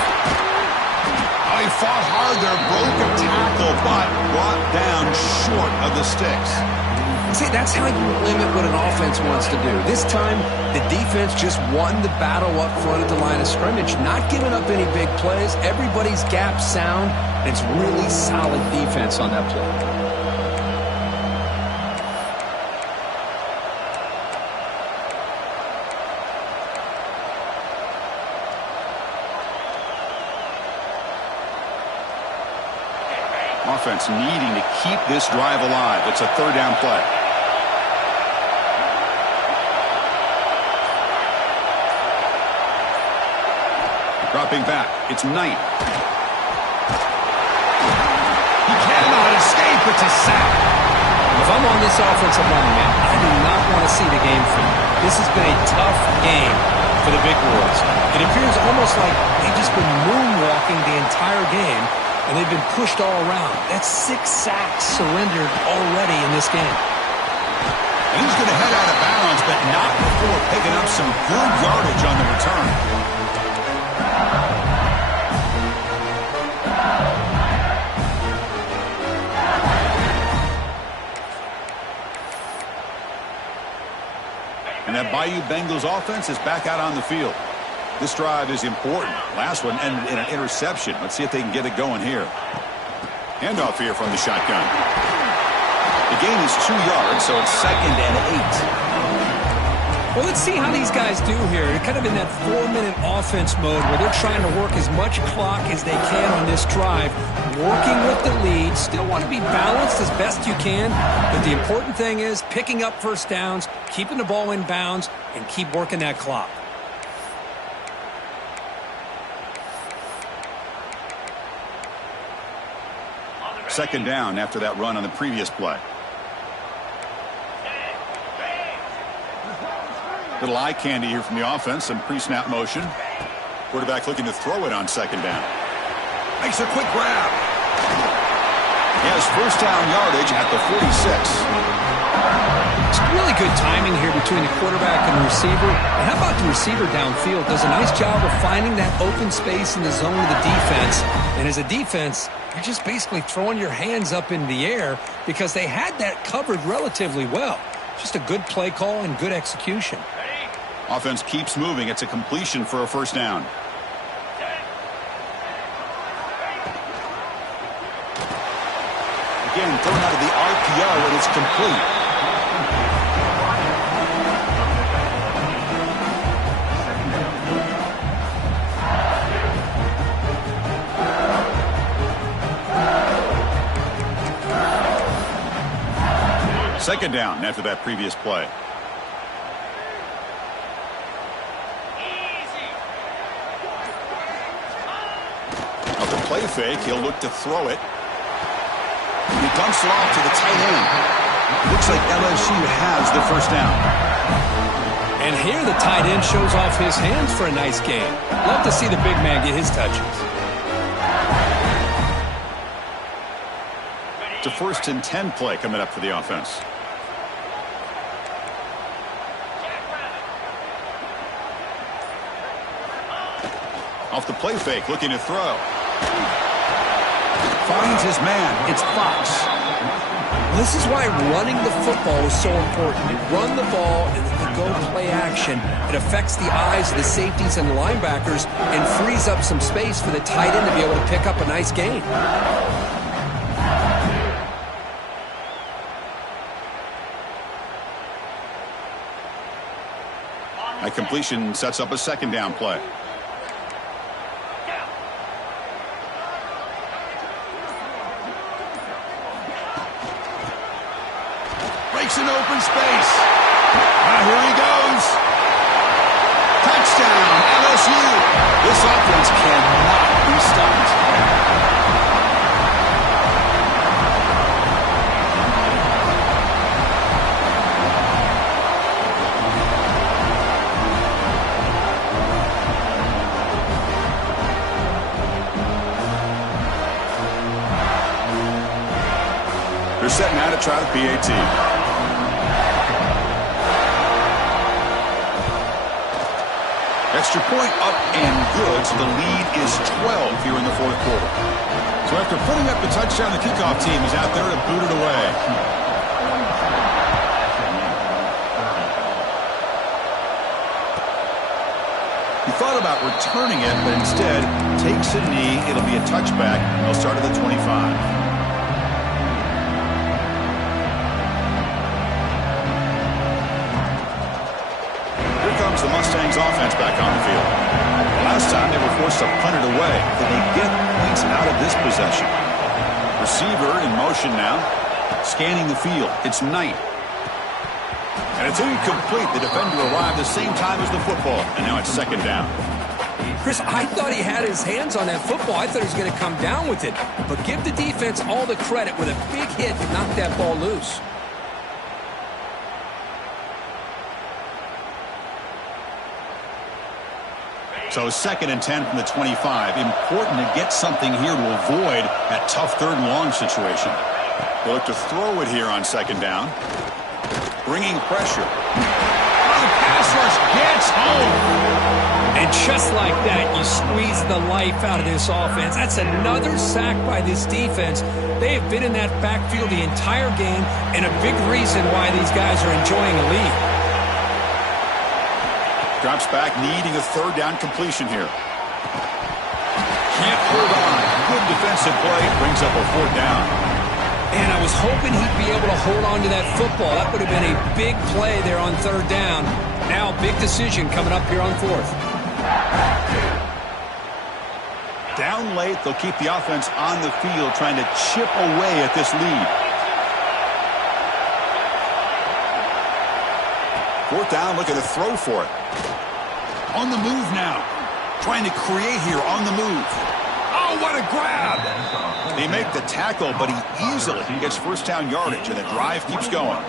Oh, he fought hard there, broke a tackle, but brought down short of the sticks. See, that's how you limit what an offense wants to do. This time, the defense just won the battle up front at the line of scrimmage, not giving up any big plays. Everybody's gap sound, and it's really solid defense on that play. Offense needing to keep this drive alive. It's a third down play. Dropping back. It's Knight. He cannot escape. It's a sack. If I'm on this offensive line, man, I do not want to see the game finish. This has been a tough game for the big boys. It appears almost like they've just been moonwalking the entire game, and they've been pushed all around. That's 6 sacks surrendered already in this game. And he's going to head out of bounds, but not before picking up some good yardage on the return. And that Bayou Bengals offense is back out on the field. This drive is important. Last one ended in an interception. Let's see if they can get it going here. Handoff here from the shotgun. The gain is 2 yards, so it's 2nd and 8. Well, let's see how these guys do here. They're kind of in that 4-minute offense mode where they're trying to work as much clock as they can on this drive, working with the lead. Still want to be balanced as best you can, but the important thing is picking up first downs, keeping the ball in bounds, and keep working that clock. Second down after that run on the previous play. Little eye candy here from the offense. Some pre-snap motion. Quarterback looking to throw it on second down. Makes a quick grab. He has first down yardage at the 46. It's really good timing here between the quarterback and the receiver. And how about the receiver downfield? Does a nice job of finding that open space in the zone of the defense. And as a defense, you're just basically throwing your hands up in the air because they had that covered relatively well. Just a good play call and good execution. Offense keeps moving. It's a completion for a first down. Again, thrown out of the RPO, and it's complete. Second down after that previous play. Off the play fake, he'll look to throw it. He dumps it off to the tight end. Looks like LSU has the first down. And here the tight end shows off his hands for a nice gain. Love to see the big man get his touches. It's a 1st and 10 play coming up for the offense. Off the play fake, looking to throw. Finds his man. It's Fox. This is why running the football is so important. You run the ball and then you go play action. It affects the eyes of the safeties and the linebackers and frees up some space for the tight end to be able to pick up a nice gain. A completion sets up a second down play. Breaks an open space. Here he goes. Touchdown, LSU. This offense cannot be stopped. They're setting out to try the PAT. Extra point up and good, so the lead is 12 here in the fourth quarter. So after putting up the touchdown, the kickoff team is out there to boot it away. He thought about returning it, but instead takes a knee. It'll be a touchback. They'll start at the 25. The Mustangs offense back on the field. Last time they were forced to punt it away. Can they get points out of this possession? Receiver in motion now. Scanning the field. It's Knight. And it's incomplete. The defender arrived the same time as the football. And now it's second down. Chris, I thought he had his hands on that football. I thought he was going to come down with it. But give the defense all the credit with a big hit to knock that ball loose. So second and 10 from the 25. Important to get something here to avoid that tough third and long situation. They look to throw it here on second down. Bringing pressure. Oh, the pass rush gets home. And just like that, you squeeze the life out of this offense. That's another sack by this defense. They have been in that backfield the entire game, and a big reason why these guys are enjoying a lead. Drops back, needing a third down completion here. Can't hold on. Good defensive play. Brings up a fourth down. And I was hoping he'd be able to hold on to that football. That would have been a big play there on third down. Now a big decision coming up here on fourth. Down late, they'll keep the offense on the field trying to chip away at this lead. Fourth down, looking to throw for it. On the move now. Trying to create here on the move. Oh, what a grab! They make the tackle, but he easily gets first down yardage, and the drive keeps going.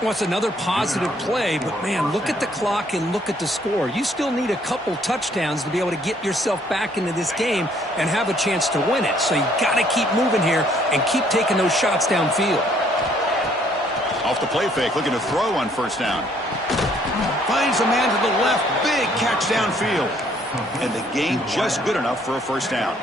Well, it's another positive play, but, man, look at the clock and look at the score. You still need a couple touchdowns to be able to get yourself back into this game and have a chance to win it. So you got to keep moving here and keep taking those shots downfield. Off the play fake, looking to throw on first down. Finds a man to the left, big catch downfield. And the game just good enough for a first down.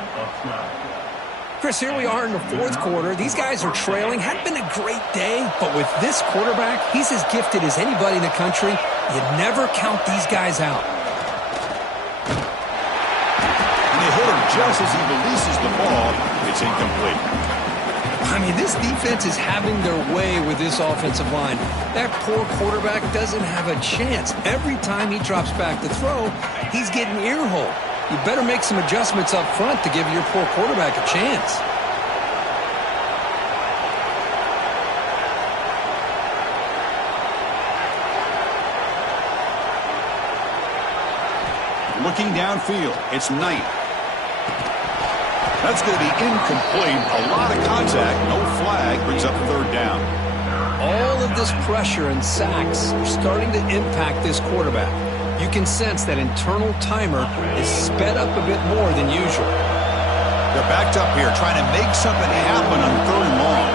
Chris, here we are in the fourth quarter. These guys are trailing. Hadn't been a great day, but with this quarterback, he's as gifted as anybody in the country. You never count these guys out. And they hit him just as he releases the ball. It's incomplete. I mean, this defense is having their way with this offensive line. That poor quarterback doesn't have a chance. Every time he drops back to throw, he's getting ear-hole. You better make some adjustments up front to give your poor quarterback a chance. Looking downfield, it's Knight. That's going to be incomplete. A lot of contact, no flag, brings up third down. All of this pressure and sacks are starting to impact this quarterback. You can sense that internal timer is sped up a bit more than usual. They're backed up here, trying to make something happen on third and long.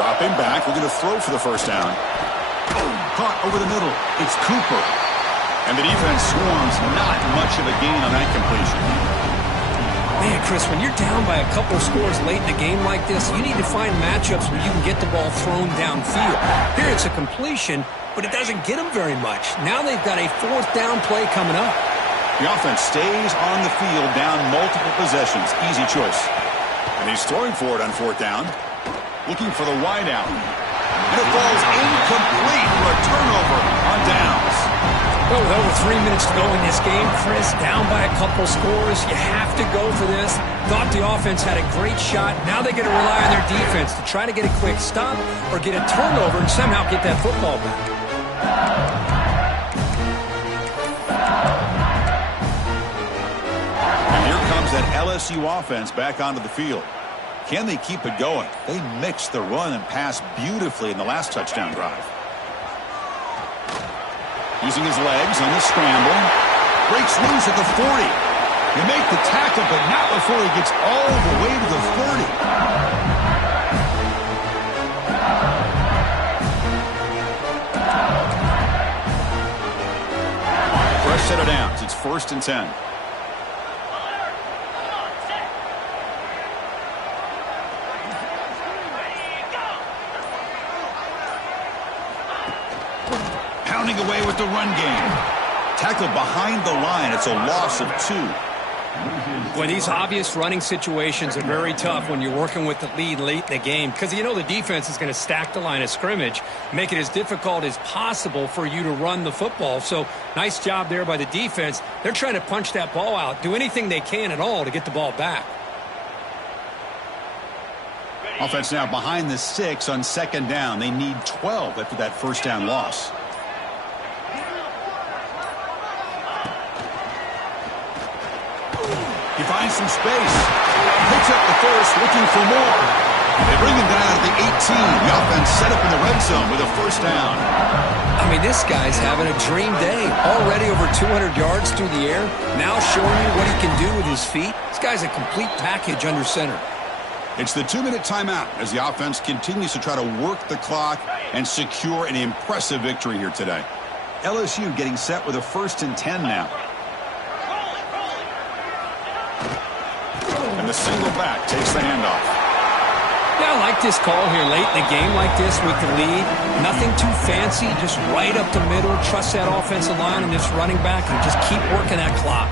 Dropping back, we're going to throw for the first down. Oh, caught over the middle. It's Cooper. And the defense swarms, not much of a gain on that completion. Man, Chris, when you're down by a couple scores late in a game like this, you need to find matchups where you can get the ball thrown downfield. Here it's a completion, but it doesn't get them very much. Now they've got a fourth down play coming up. The offense stays on the field down multiple possessions. Easy choice. And he's throwing for it on fourth down. Looking for the wide out. And it falls incomplete for a turnover on downs. Well, with over 3 minutes to go in this game, Chris, down by a couple scores, you have to go for this. Thought the offense had a great shot. Now they're going to rely on their defense to try to get a quick stop or get a turnover and somehow get that football back. And here comes that LSU offense back onto the field. Can they keep it going? They mixed the run and pass beautifully in the last touchdown drive. Using his legs on the scramble. Breaks loose at the 40. They make the tackle, but not before he gets all the way to the 30. Fresh set of downs. It's 1st and 10. Pounding away with the run game. Tackled behind the line. It's a loss of 2. Well, these obvious running situations are very tough when you're working with the lead late in the game because you know the defense is going to stack the line of scrimmage, make it as difficult as possible for you to run the football. So nice job there by the defense. They're trying to punch that ball out, do anything they can at all to get the ball back. Offense now behind the 6 on 2nd down. They need 12 after that 1st down loss. He finds some space. Picks up the first, looking for more. They bring him down at the 18. The offense set up in the red zone with a 1st down. I mean, this guy's having a dream day. Already over 200 yards through the air. Now showing you what he can do with his feet. This guy's a complete package under center. It's the 2-minute timeout as the offense continues to try to work the clock and secure an impressive victory here today. LSU getting set with a 1st and 10 now. And the single back takes the handoff. Yeah, I like this call here late in the game like this with the lead. Nothing too fancy, just right up the middle. Trust that offensive line and this running back and just keep working that clock.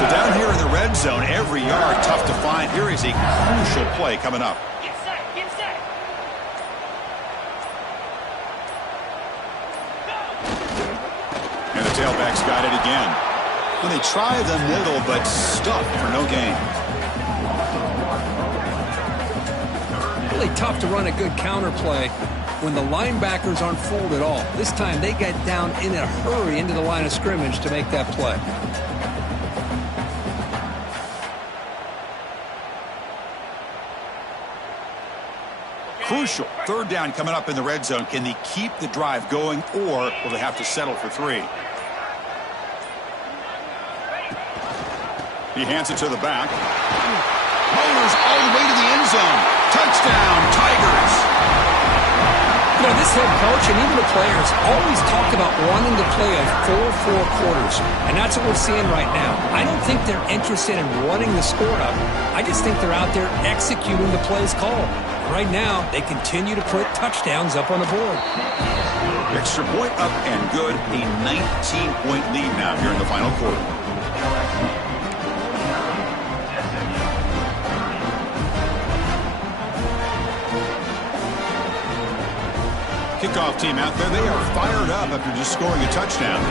So down here in the red zone, every yard tough to find. Here is a crucial play coming up. Get set, get set. And the tailback's got it again. Well, they try the middle, but stuck for no gain. Really tough to run a good counter play when the linebackers aren't fooled at all. This time they get down in a hurry into the line of scrimmage to make that play. Crucial 3rd down coming up in the red zone. Can they keep the drive going, or will they have to settle for 3? He hands it to the back. Motors all the way to the end zone. Touchdown, Tigers. You know, this head coach and even the players always talk about wanting to play a full 4 quarters, and that's what we're seeing right now. I don't think they're interested in running the score up. I just think they're out there executing the plays called. Right now, they continue to put touchdowns up on the board. Extra point up and good. A 19-point lead now here in the final quarter. Kickoff team out there. They are fired up after just scoring a touchdown.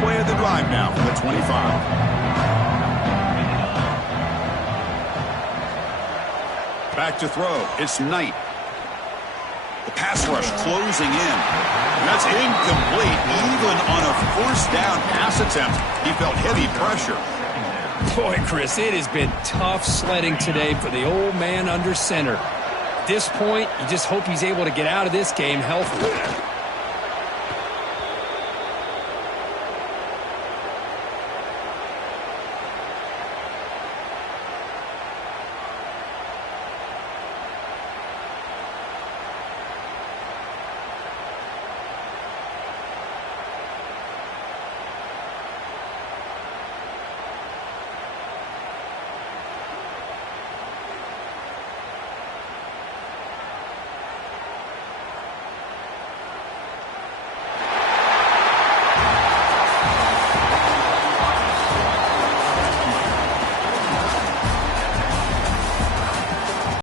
Play of the drive now from the 25. Back to throw. It's Knight. The pass rush closing in. And that's incomplete. Even on a 1st down pass attempt, he felt heavy pressure. Boy, Chris, it has been tough sledding today for the old man under center. At this point, you just hope he's able to get out of this game healthy.